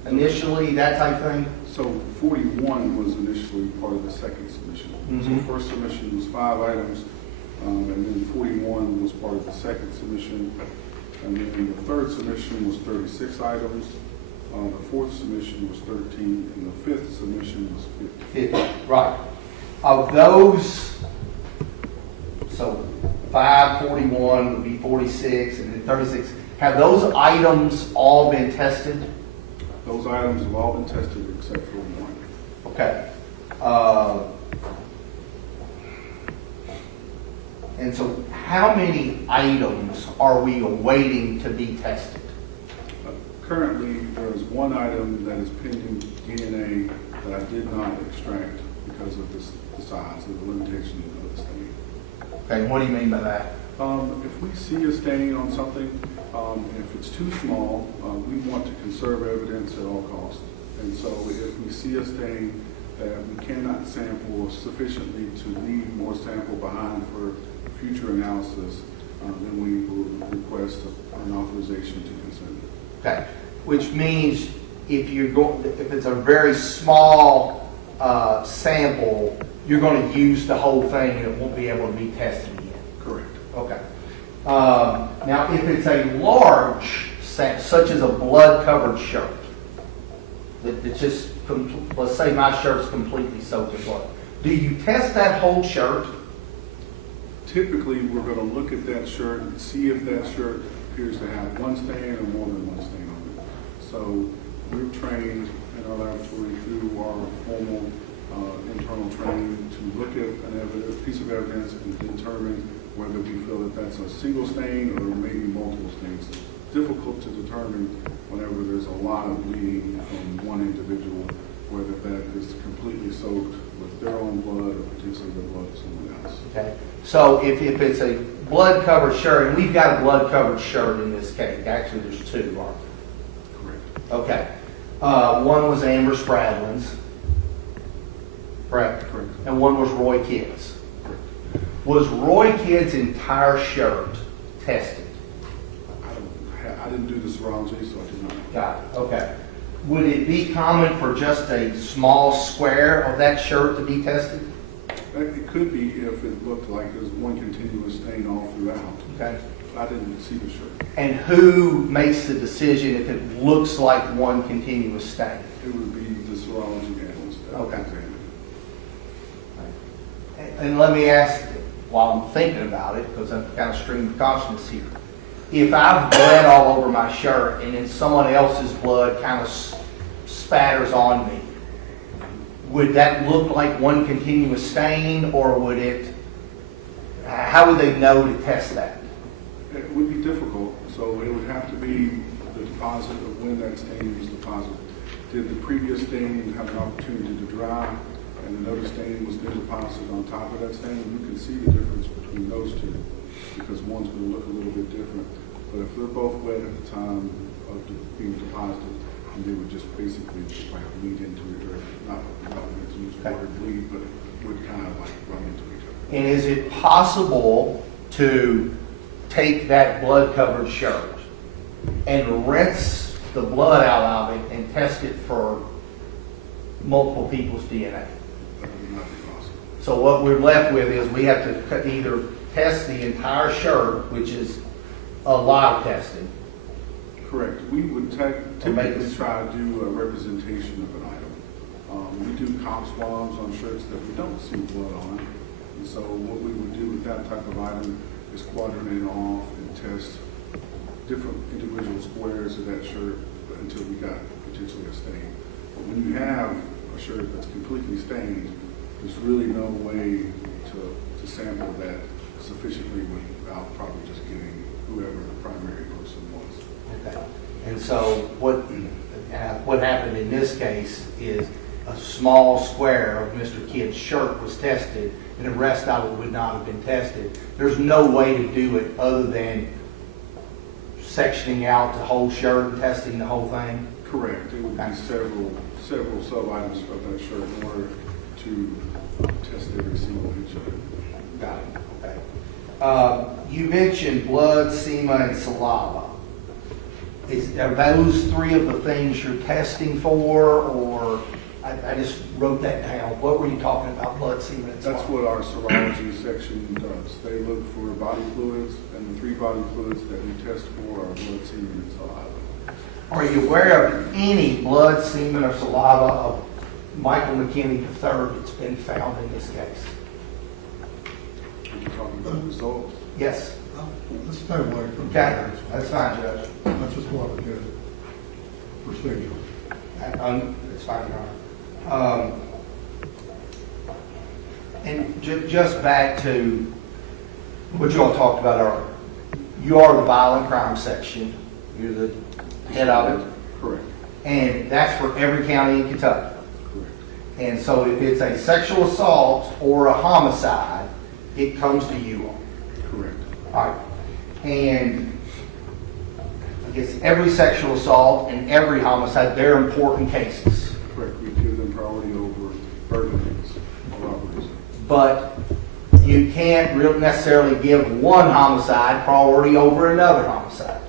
initially, that type of thing? So 41 was initially part of the second submission. Mhm. So first submission was 5 items, and then 41 was part of the second submission. And then the third submission was 36 items. The fourth submission was 13, and the fifth submission was 50. 50. Right. Of those, so 5, 41 would be 46, and then 36. Have those items all been tested? Those items have all been tested except for one. Okay. And so how many items are we awaiting to be tested? Currently, there is one item that is pending DNA that I did not extract because of the size, of the limitation of the stain. Okay, and what do you mean by that? If we see a stain on something, if it's too small, we want to conserve evidence at all costs. And so if we see a stain that we cannot sample sufficiently to leave more sample behind for future analysis, then we will request an authorization to consent. Okay, which means if it's a very small sample, you're going to use the whole thing and it won't be able to be tested again. Correct. Okay. Now, if it's a large sample, such as a blood-covered shirt, it's just, let's say my shirt's completely soaked in blood, do you test that whole shirt? Typically, we're going to look at that shirt and see if that shirt appears to have one stain or more than one stain on it. So we're trained in our laboratory through our formal internal training to look at a piece of evidence and determine whether we feel that that's a single stain or maybe multiple stains. It's difficult to determine whenever there's a lot of bleeding from one individual, whether that is completely soaked with their own blood or potentially the blood of someone else. Okay. So if it's a blood-covered shirt, and we've got a blood-covered shirt in this case, actually there's two, aren't there? Correct. Okay. One was Amber Spradlin's, correct? Correct. And one was Roy Kidd's. Correct. Was Roy Kidd's entire shirt tested? I didn't do the serology, so I did not. Got it, okay. Would it be common for just a small square of that shirt to be tested? It could be if it looked like there's one continuous stain all throughout. Okay. I didn't see the shirt. And who makes the decision if it looks like one continuous stain? It would be the serology analyst that Okay. examined it. And let me ask, while I'm thinking about it, because I'm kind of stream of consciousness here, if I've bled all over my shirt and then someone else's blood kind of spatters on me, would that look like one continuous stain, or would it, how would they know to test that? It would be difficult, so it would have to be the deposit of when that stain was deposited. Did the previous stain have an opportunity to dry, and another stain was then deposited on top of that stain? You can see the difference between those two, because one's going to look a little bit different. But if they're both wet at the time of being deposited, and they would just basically like bleed into it, or not to use the word bleed, but it would kind of like run into each other. And is it possible to take that blood-covered shirt and rinse the blood out of it and test it for multiple people's DNA? That would not be possible. So what we're left with is we have to either test the entire shirt, which is a lot of testing. Correct. We would typically make this- try to do a representation of an item. We do comp swabs on shirts that we don't see blood on. And so what we would do with that type of item is quadrinate off and test different individual squares of that shirt until we got potentially a stain. But when you have a shirt that's completely stained, there's really no way to sample that sufficiently without probably just getting whoever the primary person was. Okay. And so what happened in this case is a small square of Mr. Kidd's shirt was tested, and the rest of it would not have been tested. There's no way to do it other than sectioning out the whole shirt and testing the whole thing? Correct. It would be several sub-items of that shirt in order to test every single inch of it. Got it, okay. You mentioned blood, semen, and saliva. Are those three of the things you're testing for, or I just wrote that down. What were you talking about, blood, semen, and saliva? That's what our serology section does. They look for body fluids, and the three body fluids that we test for are blood, semen, and saliva. Are you aware of any blood, semen, or saliva of Michael McKinney III that's been found in this case? Are you talking about results? Yes. Let's stay away from Okay, that. that's fine, Judge. I just want to get procedural. It's fine, Your Honor. And just back to what you all talked about earlier. You are the violent crime section. You're the head of it. Correct, And that's for every county in Kentucky. correct. And so if it's a sexual assault or a homicide, it comes to you all. Correct. All right. And I guess every sexual assault and every homicide, they're important cases. Correct. We give them priority over burglaries or robberies. But you can't really necessarily give one homicide priority over another homicide.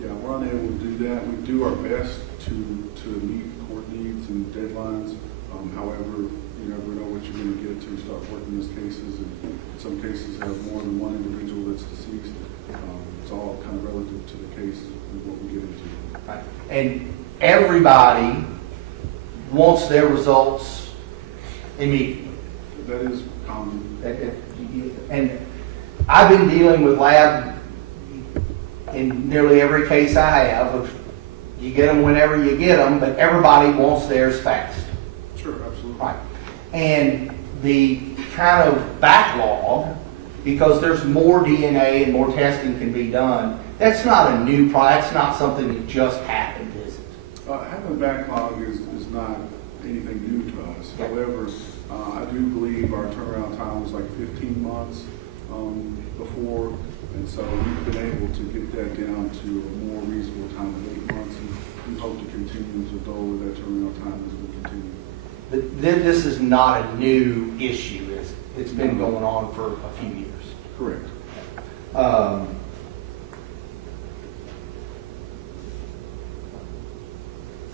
Yeah, we're unable to do that. We do our best to meet court needs and deadlines. However, you never know what you're going to get to start working these cases. And in some cases have more than one individual that's deceased. It's all kind of relative to the case and what we get into. Right. And everybody wants their results immediately. That is common. And I've been dealing with lab in nearly every case I have. Of you get them whenever you get them, but everybody wants theirs fast. Sure, absolutely. Right. And the kind of backlog, because there's more DNA and more testing can be done, that's not a new problem. That's not something that just happened, is it? Having a backlog is not anything new to us. Yeah. However, I do believe our turnaround time was like 15 months before, and so we've been able to get that down to a more reasonable time of 8 months, and we hope to continue to go with that turnaround time as we continue. But this is not a new issue, is it? It's been going on for a few years. Correct.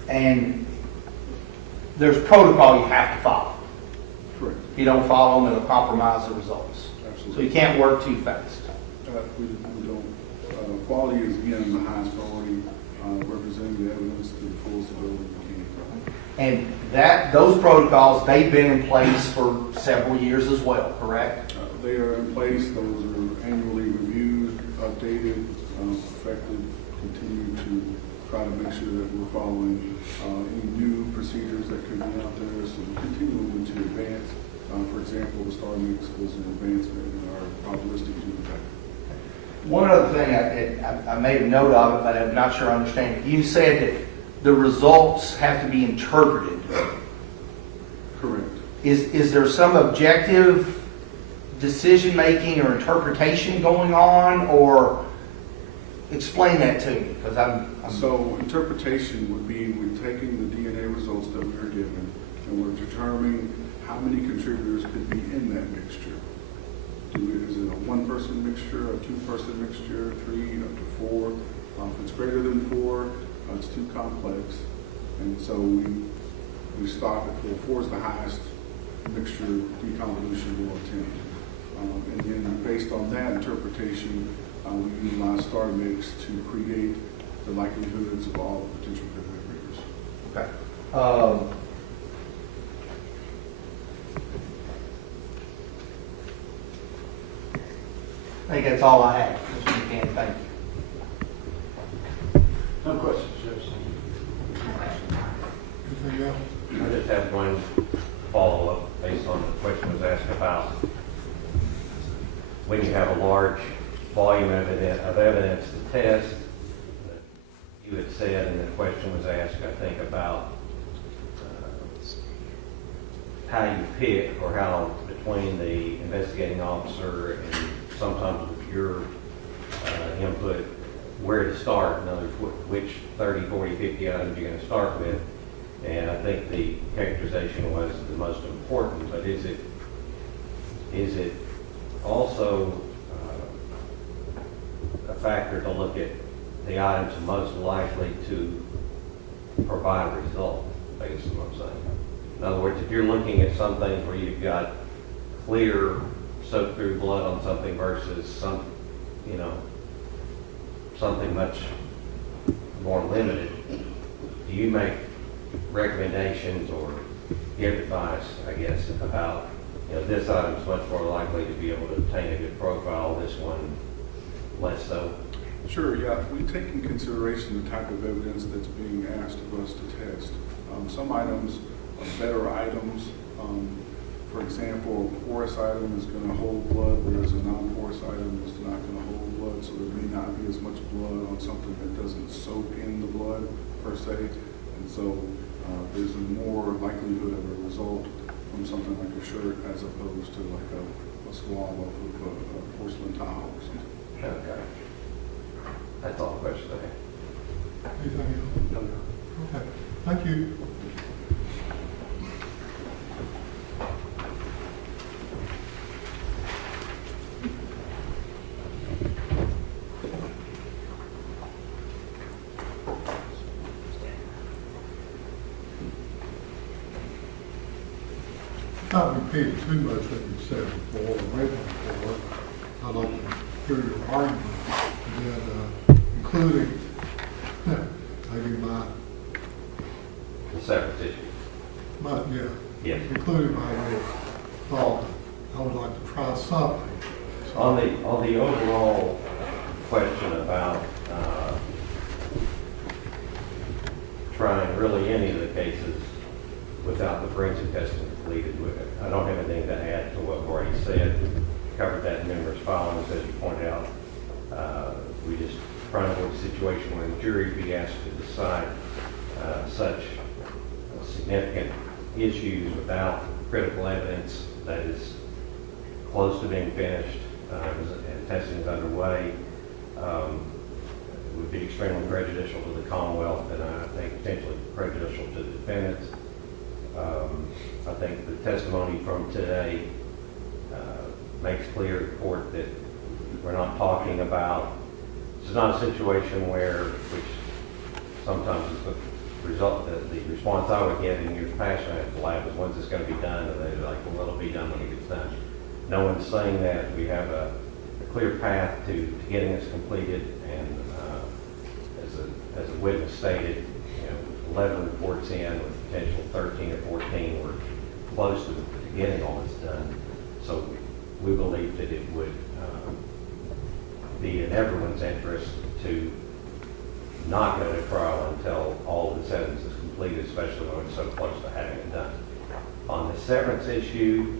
And there's protocol you have to follow. Correct. If you don't follow them, it'll compromise the results. So Absolutely. you can't work too fast. We don't. Quality is, again, the highest priority, representing the evidence to the fullest ability we can. And those protocols, they've been in place for several years as well, correct? They are in place. Those are annually reviewed, updated, affected, continue to try to make sure that we're following any new procedures that could be out there. So we're continuing to advance. For example, the Star Mix was an advancement in our probabilistic genotype. One other thing, I made a note of it, but I'm not sure I understand it. You said that the results have to be interpreted. Correct. Is there some objective decision-making or interpretation going on, or explain that to me, because I'm So interpretation would be we're taking the DNA results that we are given and we're determining how many contributors could be in that mixture. Is it a one-person mixture, a two-person mixture, 3 up to 4? If it's greater than 4, it's too complex. And so we stop it for 4 is the highest mixture deconvolution we'll attempt. And then based on that interpretation, we utilize Star Mix to create the likelihoods of all potential contributors. okay. I think that's all I have, Mr. McKinney. Thank you. No questions, Judge. Anything else? I just have one follow-up based on the question was asked about when you have a large volume of evidence to test. You had said, and the question was asked, I think, about how you pick or how between the investigating officer and sometimes with your input, where to start. In other words, which 30, 40, 50 items you're going to start with. And I think the characterization was the most important, but is it also a factor to look at the items most likely to provide a result, based on what I'm saying? In other words, if you're looking at some things where you've got clear soak through blood on something versus something much more limited, do you make recommendations or give advice, I guess, about, this item's much more likely to be able to obtain a good profile, this one less so? Sure, yeah. We take in consideration the type of evidence that's being asked of us to test. Some items are better items For example, a porous item is going to hold blood, whereas a non-porous item is not going to hold blood, so there may not be as much blood on something that doesn't soak in the blood per se. And so there's a more likelihood of a result from something like a shirt as opposed to like a swab of a porcelain towel or something. Okay. That's all the questions I have. Anything else? Okay, thank you. Not repeat too much that you said before, or written before. I'd like to hear your argument, and then, including, maybe The separate issue. yeah, Yes. including my little thought, I would like to try something. So- On the overall question about trying really any of the cases without the forensic testing completed, I don't have anything to add to what Gordy said. Covered that in numerous filings, as you pointed out. We just try to avoid a situation where the jury be asked to decide such significant issues without critical evidence that is close to being finished and testing is underway. It would be extremely prejudicial to the Commonwealth, and I think potentially prejudicial to the defendants. I think the testimony from today makes clear to the court that we're not talking about, this is not a situation where, which sometimes is the result, the response I would get in years past when I had the lab is, when's this going to be done? And they're like, well, it'll be done when it gets done. No one's saying that. We have a clear path to getting this completed, and as a witness stated, 11 reports in with potential 13 or 14 were close to getting all this done. So we believe that it would be in everyone's interest to not go to trial until all of this evidence is completed, especially when it's so close to having it done. On the severance issue,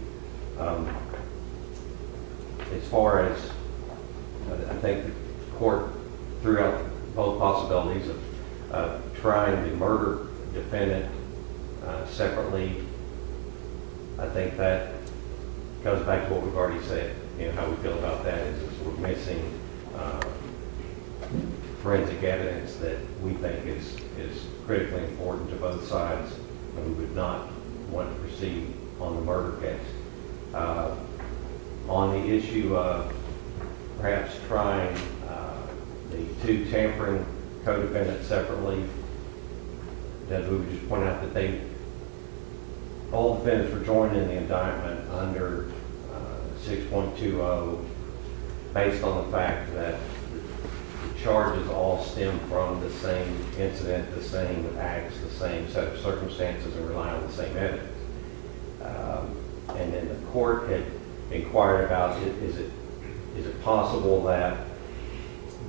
as far as, I think the court threw out both possibilities of trying the murder defendant separately. I think that goes back to what we've already said. How we feel about that is we're missing forensic evidence that we think is critically important to both sides, and we would not want to proceed on the murder case. On the issue of perhaps trying the two tampering co-defendants separately, Judge, we would just point out that all defendants were joined in the indictment under 6.20 based on the fact that the charges all stem from the same incident, the same acts, the same set of circumstances, and rely on the same evidence. And then the court had inquired about, is it possible that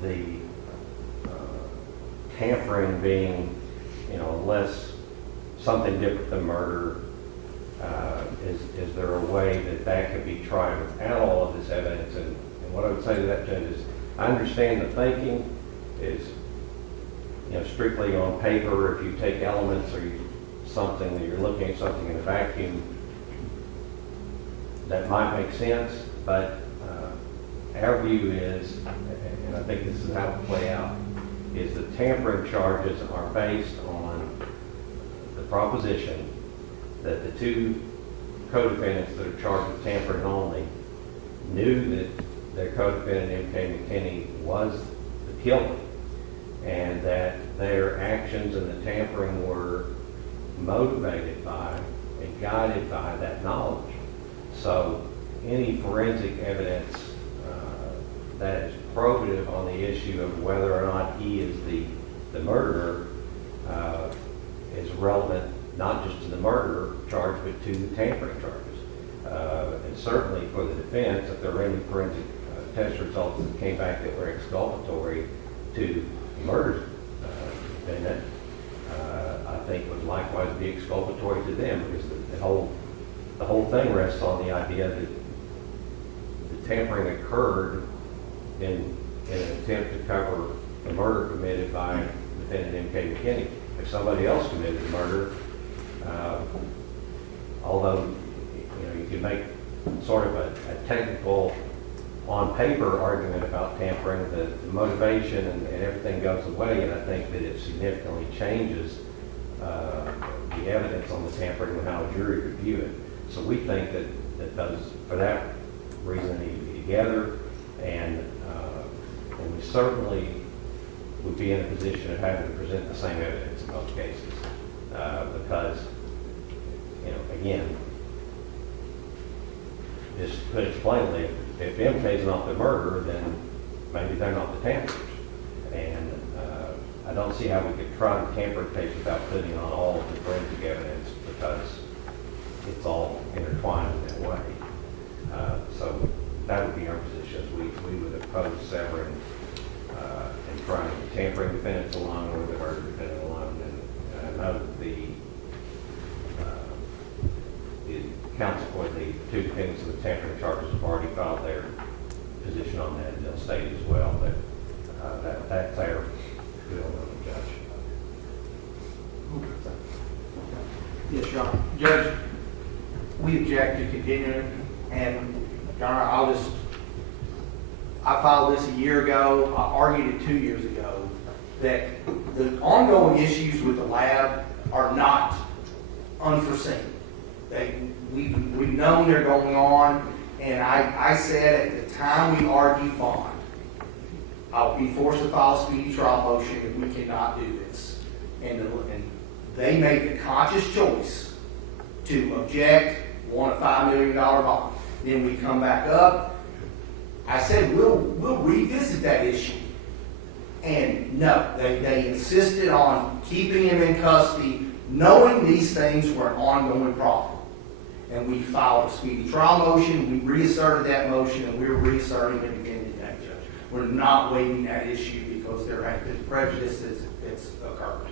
the tampering being, less something different than murder, is there a way that could be tried without all of this evidence? And what I would say to that, Judge, is I understand the thinking is, strictly on paper. If you take elements or something that you're looking at something in a vacuum, that might make sense. But our view is, and I think this is how it play out, is the tampering charges are based on the proposition that the two co-defendants that are charged with tampering only knew that their co-defendant, M.K. McKinney, was the killer, and that their actions in the tampering were motivated by and guided by that knowledge. So any forensic evidence that is probative on the issue of whether or not he is the murderer is relevant not just to the murder charge, but to the tampering charges. And certainly for the defense, if there were any forensic test results that came back that were exculpatory to the murder defendant, I think would likewise be exculpatory to them, because the whole the whole thing rests on the idea that the tampering occurred in an attempt to cover the murder committed by Defendant M.K. McKinney. If somebody else committed the murder, although you can make sort of a technical, on paper argument about tampering, the motivation and everything goes away, and I think that it significantly changes the evidence on the tampering and how a jury would view it. So we think that those, for that reason, need to be together, and we certainly would be in a position of having to present the same evidence in both cases, because, again, just to put it plainly, if MK is not the murderer, then maybe they're not the tamperers. And I don't see how we could try to tamper a case without putting on all of the forensic evidence, because it's all intertwined in that way. So that would be our position. We would oppose severing and trying the tampering defendants alone or the murder defendant alone. And I know that the consequently, two defendants of the tampering charges have already filed their position on that, and they'll state as well. But that's our bill of the judge. Yes, Your Honor. Judge, we object to continuing, and Your Honor, I filed this a year ago, I argued it 2 years ago, that the ongoing issues with the lab are not unforeseen. We've known they're going on, and I said at the time we argued bond, I'll be forced to file a speedy trial motion if we cannot do this. And they made the conscious choice to object, want a $5 million bond. Then we come back up. I said, we'll revisit that issue. And no, they insisted on keeping him in custody, knowing these things were an ongoing problem. And we filed a speedy trial motion, we reasserted that motion, and we're reasserting it again today, Judge. We're not waiving that issue because there has been prejudice that's occurred.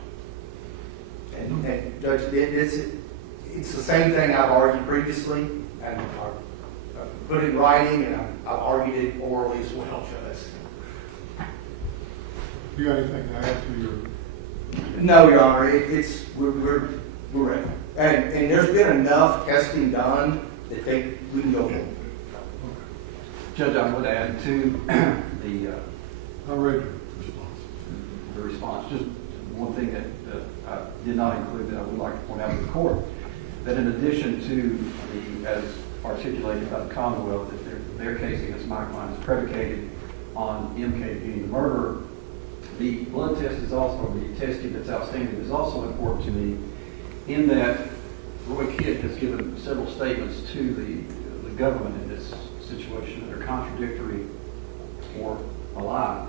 And Judge, it's the same thing I've argued previously, and I've put it in writing, and I've argued it orally as well, Judge. You got anything to add to your? No, Your Honor, we're ready. And there's been enough testing done that we can go forward. Judge, I would add to I'm ready. the response, just one thing that I did not include that I would like to point out to the court, that in addition to as articulated by the Commonwealth, that their case against my client is predicated on MK being the murderer, the blood test is also, the testing that's outstanding is also important to me, in that Roy Kidd has given several statements to the government in this situation that are contradictory or a lie.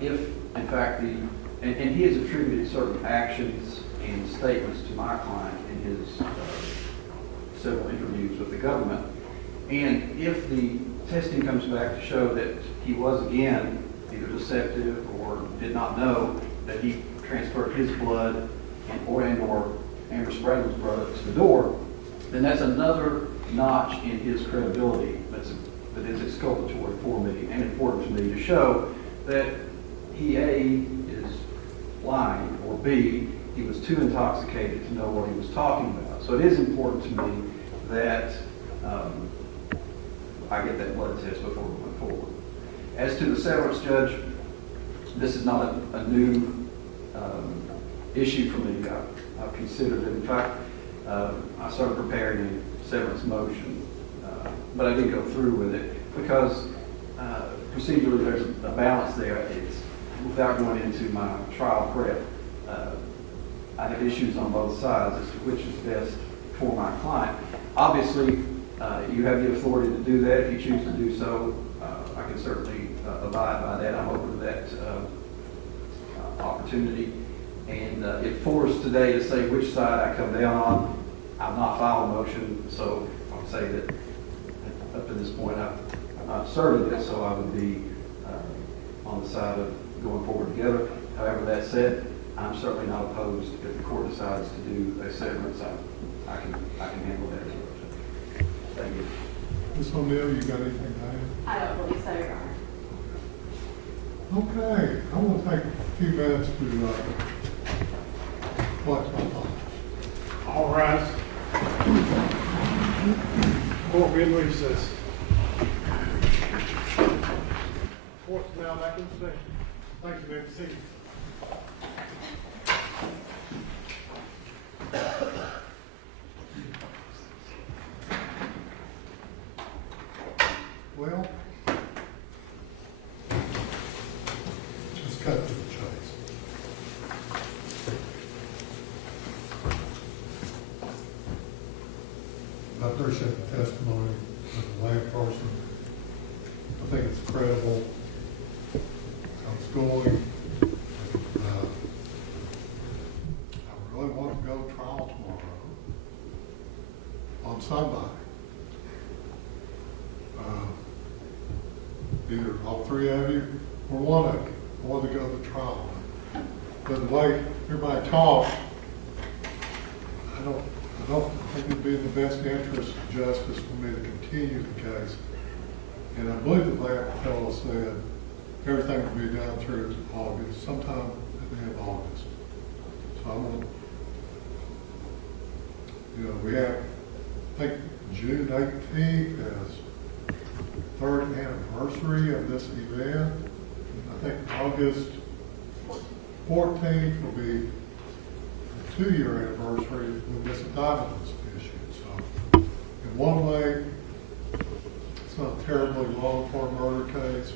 If, in fact, and he has attributed certain actions and statements to my client in his several interviews with the government, and if the testing comes back to show that he was, again, either deceptive or did not know that he transferred his blood or Amber Spradlin's blood to the door, then that's another notch in his credibility that is exculpatory for me and important to me to show that he, A, is lying, or B, he was too intoxicated to know what he was talking about. So it is important to me that I get that blood test before we move forward. As to the severance, Judge, this is not a new issue for me. I've considered it. In fact, I started preparing a severance motion, but I didn't go through with it because procedurally there's a balance there. It's without going into my trial prep. I have issues on both sides as to which is best for my client. Obviously, you have the authority to do that. If you choose to do so, I can certainly abide by that. I'm open to that opportunity. And if forced today to say which side I come down on, I've not filed a motion, so I'll say that up to this point I've not asserted it, so I would be on the side of going forward together. However, that said, I'm certainly not opposed if the court decides to do a severance. I can handle that as well. Thank you. Ms. O'Neill, you got anything to add? I don't believe so, Your Honor. Okay, I'm gonna take a few minutes to, collect my thoughts. All rise. Court will be in recess. Court's now back in session. Thank you, ma'am. See you. Well, just cut to the chase. I appreciate the testimony of the land person. I think it's credible. I'm schooling. I really want to go to trial tomorrow on somebody. Either all three of you or one of you. I want to go to trial. But the way everybody talks, I don't think it'd be in the best interest of justice for me to continue the case. And I believe the last fellow said everything will be done through August, sometime at the end of August. So I'm gonna, we have, I think June 18th is third anniversary of this event. I think August 14th will be a 2-year anniversary when this indictment was issued. So in one way, it's not terribly long for a murder case.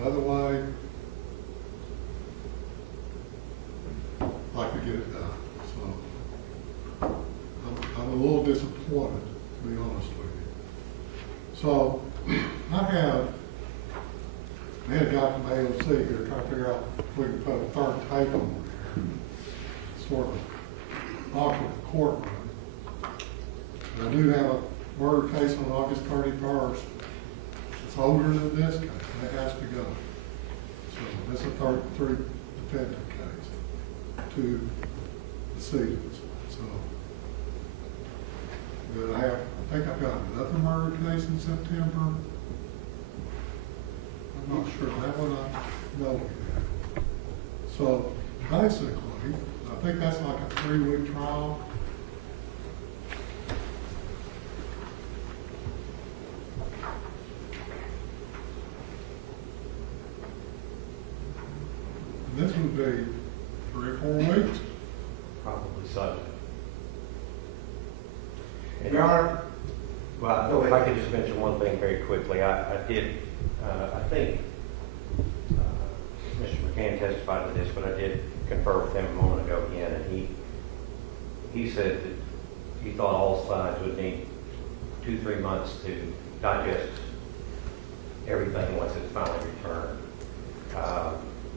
Another way, I'd like to get it done. So I'm a little disappointed, to be honest with you. So I have me and Dr. AOC here trying to figure out if we can put a third tape on here. Sort of awkward courtroom. And I do have a murder case on August 31st. It's older than this case, and it has to go. So this is a 33 defendant case, 2 decedents. So but I think I've got another murder case in September. I'm not sure that one I know yet. So basically, I think that's like a 3-week trial. This would be 3 or 4 weeks. Probably so. Your Honor. Well, Go if I ahead. could just mention one thing very quickly. I think Mr. McCann testified to this, but I did confer with him a moment ago again, and he said that he thought all sides would need 2-3 months to digest everything once it's finally returned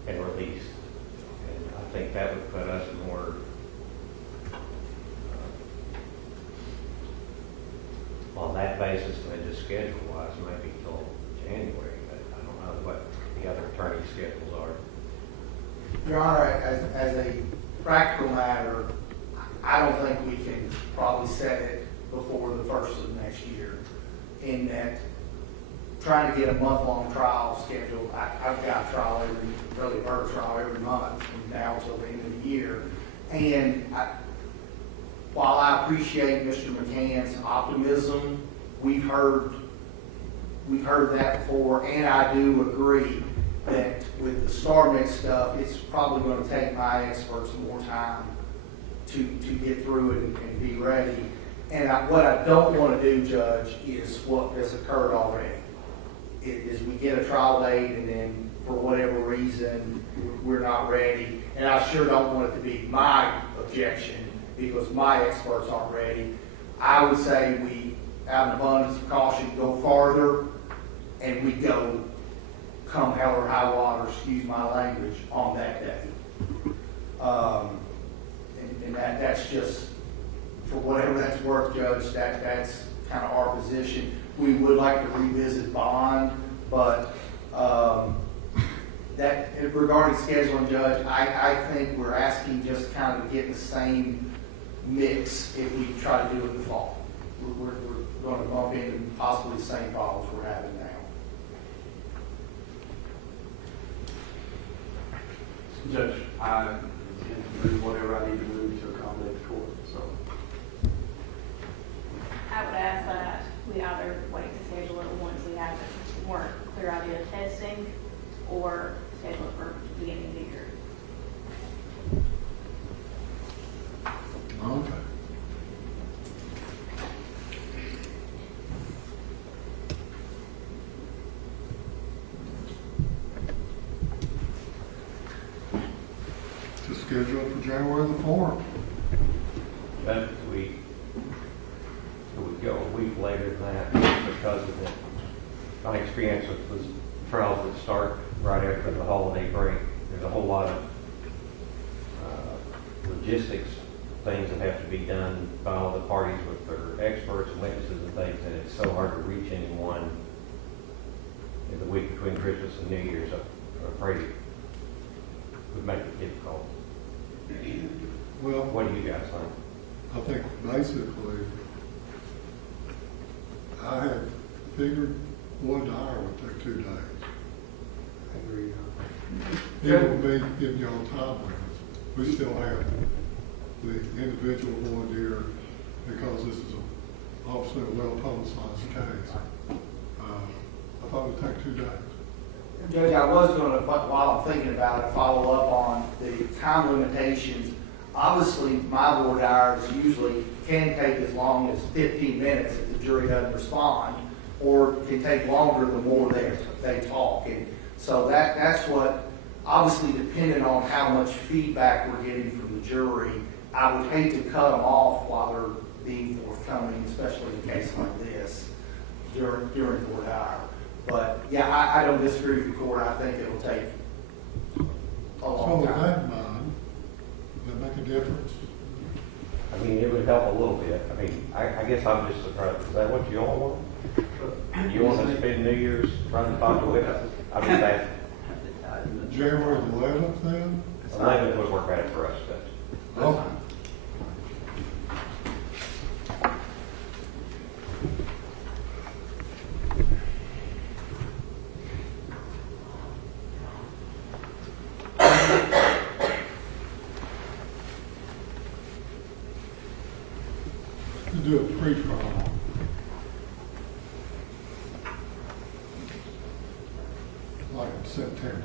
and released. And I think that would put us more on that basis than just schedule-wise, maybe till January, but I don't know what the other attorney schedules are. Your Honor, as a practical matter, I don't think we can probably set it before the first of next year. In that, trying to get a month-long trial scheduled, I've got a trial really murder trial every month from now until the end of the year. And while I appreciate Mr. McCann's optimism, we've heard that before, and I do agree that with the star mix stuff, it's probably going to take my experts more time to get through it and be ready. And what I don't want to do, Judge, is what has occurred already. Is we get a trial date and then for whatever reason we're not ready. And I sure don't want it to be my objection because my experts aren't ready. I would say we, out of an abundance of caution, go farther and we go come hell or high water, excuse my language, on that day. And that's just, for whatever that's worth, Judge, that's kind of our position. We would like to revisit bond, but that regarding scheduling, Judge, I think we're asking just kind of get the same mix if we try to do it in the fall. we're going to bump into possibly the same problems we're having now. Judge, I intend to move whatever I need to move to accommodate the court, so. I would ask that we either wait to schedule it once we have a more clear idea of testing, or schedule it for the beginning of the year. Okay. To schedule it for January the 4th. But we go a week later than that because of my experience with the trials that start right after the holiday break. There's a whole lot of logistics things that have to be done by all the parties with their experts and witnesses and things, and it's so hard to reach anyone in the week between Christmas and New Year's. I'm afraid it would make it difficult. Well, What do you guys think? I think basically, I had figured one hour would take 2 days. I agree. It would be giving y'all time limits. We still have the individual voir dire because this is obviously a well-publicized case. I thought it would take 2 days. Judge, I was going to, while I'm thinking about it, follow up on the time limitations. Obviously, my voir dire usually can take as long as 15 minutes if the jury doesn't respond, or can take longer the more they talk. And so that's what, obviously depending on how much feedback we're getting from the jury, I would hate to cut them off while they're being forthcoming, especially in a case like this, during voir dire. But yeah, I don't disagree with the court. I think it'll take a So long with time. that in mind, does that make a difference? I mean, it would help a little bit. I mean, I guess I'm just surprised. Is that what you all want? You want to spend New Year's trying to find the witnesses? I mean, that January the 11th then? 11th would work better for us, Judge. Okay. To do a pre-trial. Like in September.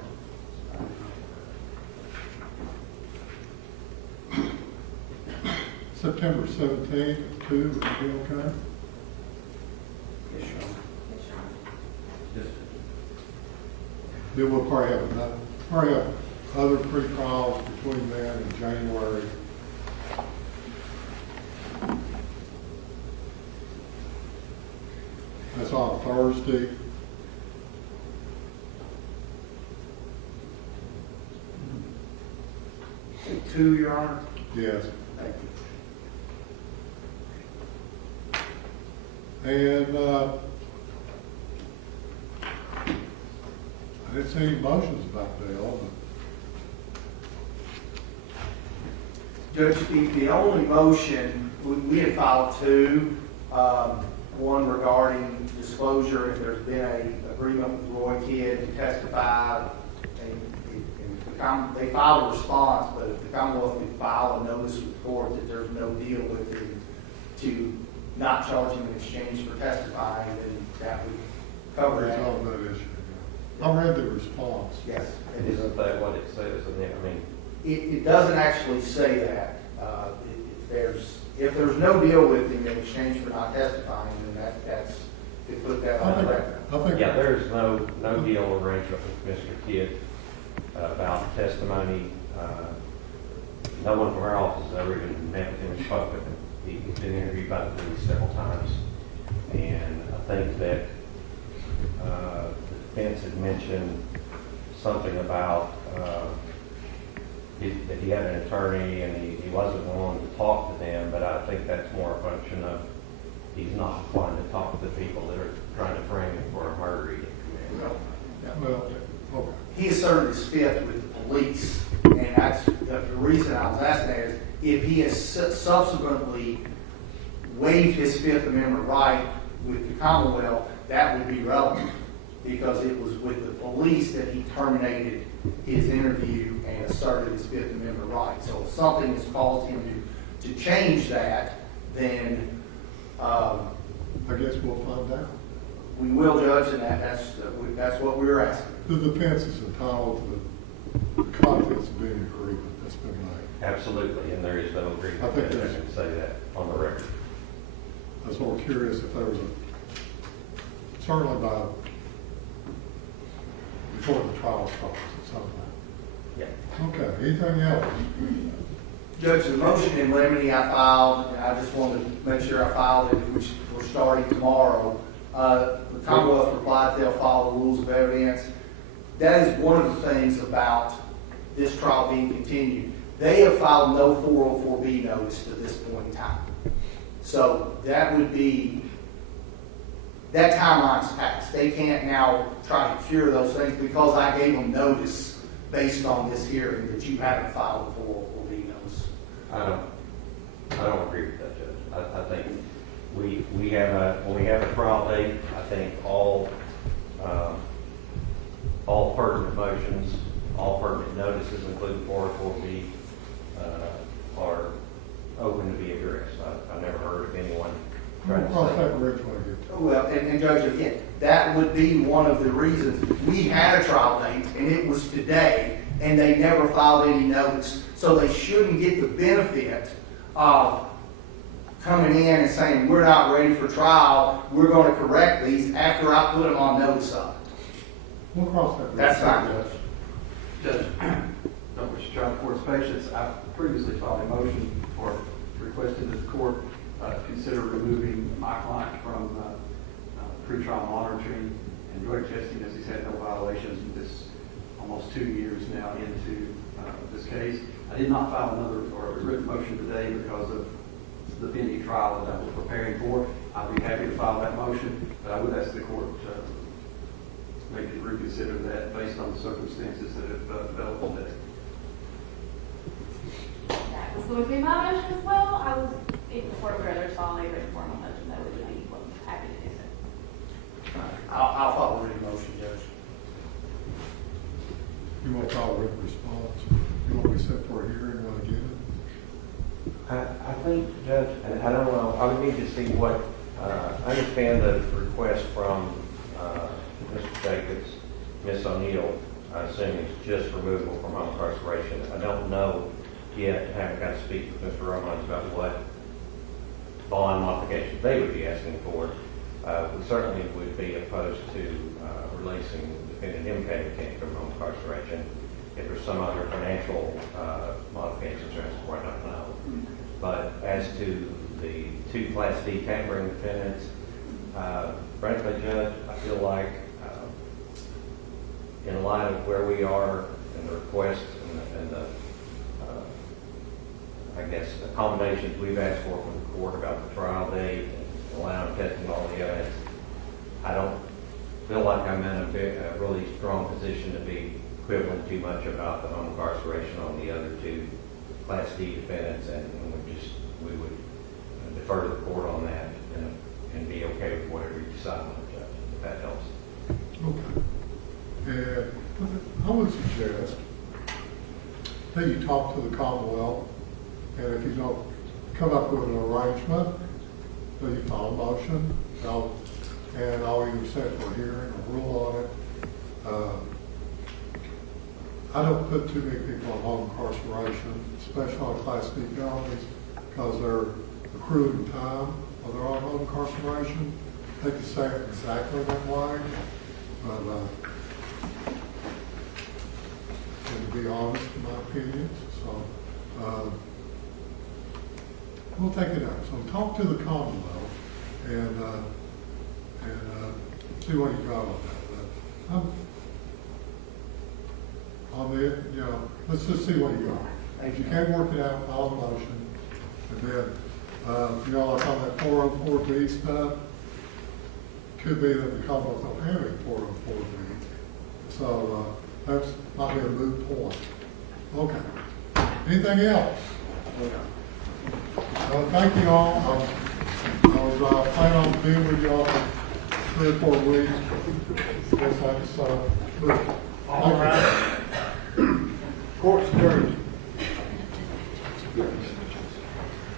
September 17th at 2, would that be okay? Yes, Your Honor. Then we'll probably have other pre-trials between then and January. That's on Thursday. Say 2, Your Honor. Yes. Thank you. And I didn't see any motions about Dale, Judge, the only motion, we had filed 2, one regarding disclosure if there's been an agreement with Roy Kidd to testify. They filed a response, but if the Commonwealth would file a notice with the court that there's no deal with him to not charge him in exchange for testifying, then that would cover that. resolve that issue. I read the response. Yes. And isn't that what it says? And then, I mean, It doesn't actually say that. If there's no deal with him in exchange for not testifying, then that's, to put that on the record. I think. yeah, there's no deal arrangement with Mr. Kidd about testimony. No one from our office has ever even met with him and spoke with him. He's been interviewed by the police several times. And I think that the defense had mentioned something about that he had an attorney and he wasn't willing to talk to them, but I think that's more a function of he's not inclined to talk to the people that are trying to frame him for a murder he didn't commit. Well, okay. He asserted his fifth with the police, and that's the reason I was asking that is if he has subsequently waived his Fifth Amendment right with the Commonwealth, that would be relevant, because it was with the police that he terminated his interview and asserted his Fifth Amendment right. So if something has caused him to change that, then I guess we'll find out. we will judge, and that's what we were asking. The defense is entitled to the contents of any agreement that's been made. Absolutely, and there is no agreement. I think that there's- can say that on the record. I was a little curious if there was certainly before the trial starts at some point. Yeah. Okay, anything else? Judge, the motion in limine I filed, and I just wanted to make sure I filed it, which we're starting tomorrow. The Commonwealth replied they'll follow the rules of evidence. That is one of the things about this trial being continued. They have filed no 404B notice to this point in time. So that would be, that timeline's passed. They can't now try to cure those things because I gave them notice based on this hearing that you haven't filed a 404B notice. I don't agree with that, Judge. I think when we have a trial date, I think all pertinent motions, all pertinent notices, including 404B, are open to be addressed. I've never heard of anyone trying to We'll say. cross that bridge when we get to it. Well, and Judge, again, that would be one of the reasons. We had a trial date, and it was today, and they never filed any notice. So they shouldn't get the benefit of coming in and saying, we're not ready for trial, we're going to correct these after I put them on notice of it. We'll cross that bridge. That's fine, Judge. Judge, don't wish to try the court's patience. I previously filed a motion or requested that the court consider removing my client from pretrial monitoring and drug testing, as he's had no violations in this almost 2 years now into this case. I did not file another or a written motion today because of the pending trial that I was preparing for. I'd be happy to file that motion, but I would ask the court to maybe reconsider that based on the circumstances that have developed today. That was going to be my motion as well. I was, if the court would rather saw a written formal motion, that would be happy to do so. I'll follow the written motion, Judge. You want to file a written response? You want to be set for a hearing when again? I think, Judge, and I don't know, I would need to see what, I understand the request from Mr. Jacobs, Ms. O'Neill, I assume it's just removal from home incarceration. I don't know yet, I haven't got to speak with Mr. Romans about what bond modifications they would be asking for. We certainly would be opposed to releasing defendant M.K. McKinney from home incarceration. If there's some other financial modifications, I don't know. But as to the 2 Class D tampering defendants, frankly, Judge, I feel like in light of where we are and the requests and the I guess, accommodations we've asked for from the court about the trial date and allowing testing all the evidence, I don't feel like I'm in a really strong position to be quibbling too much about the home incarceration on the other 2 Class D defendants, and we would defer to the court on that and be okay with whatever you decide on the judge, if that helps. Okay. And I would suggest that you talk to the Commonwealth, and if you don't come up with an arrangement, that you file a motion, and I'll either set for a hearing or rule on it. I don't put too many people on home incarceration, especially on Class D felonies, because they're accruing time while they're on home incarceration. They can say it exactly that way, but and to be honest, in my opinion, so we'll take it out. So talk to the Commonwealth and see what you got on that. On the, let's just see what you got. If you can't work it out, file a motion, and then like on that 404B stuff, could be that the Commonwealth don't have any 404B. So that's might be a moot point. Okay. Anything else? Thank you all. I was planning on being with y'all for 3 or 4 weeks. Guess that's, good. All right. Court's adjourned. Yeah.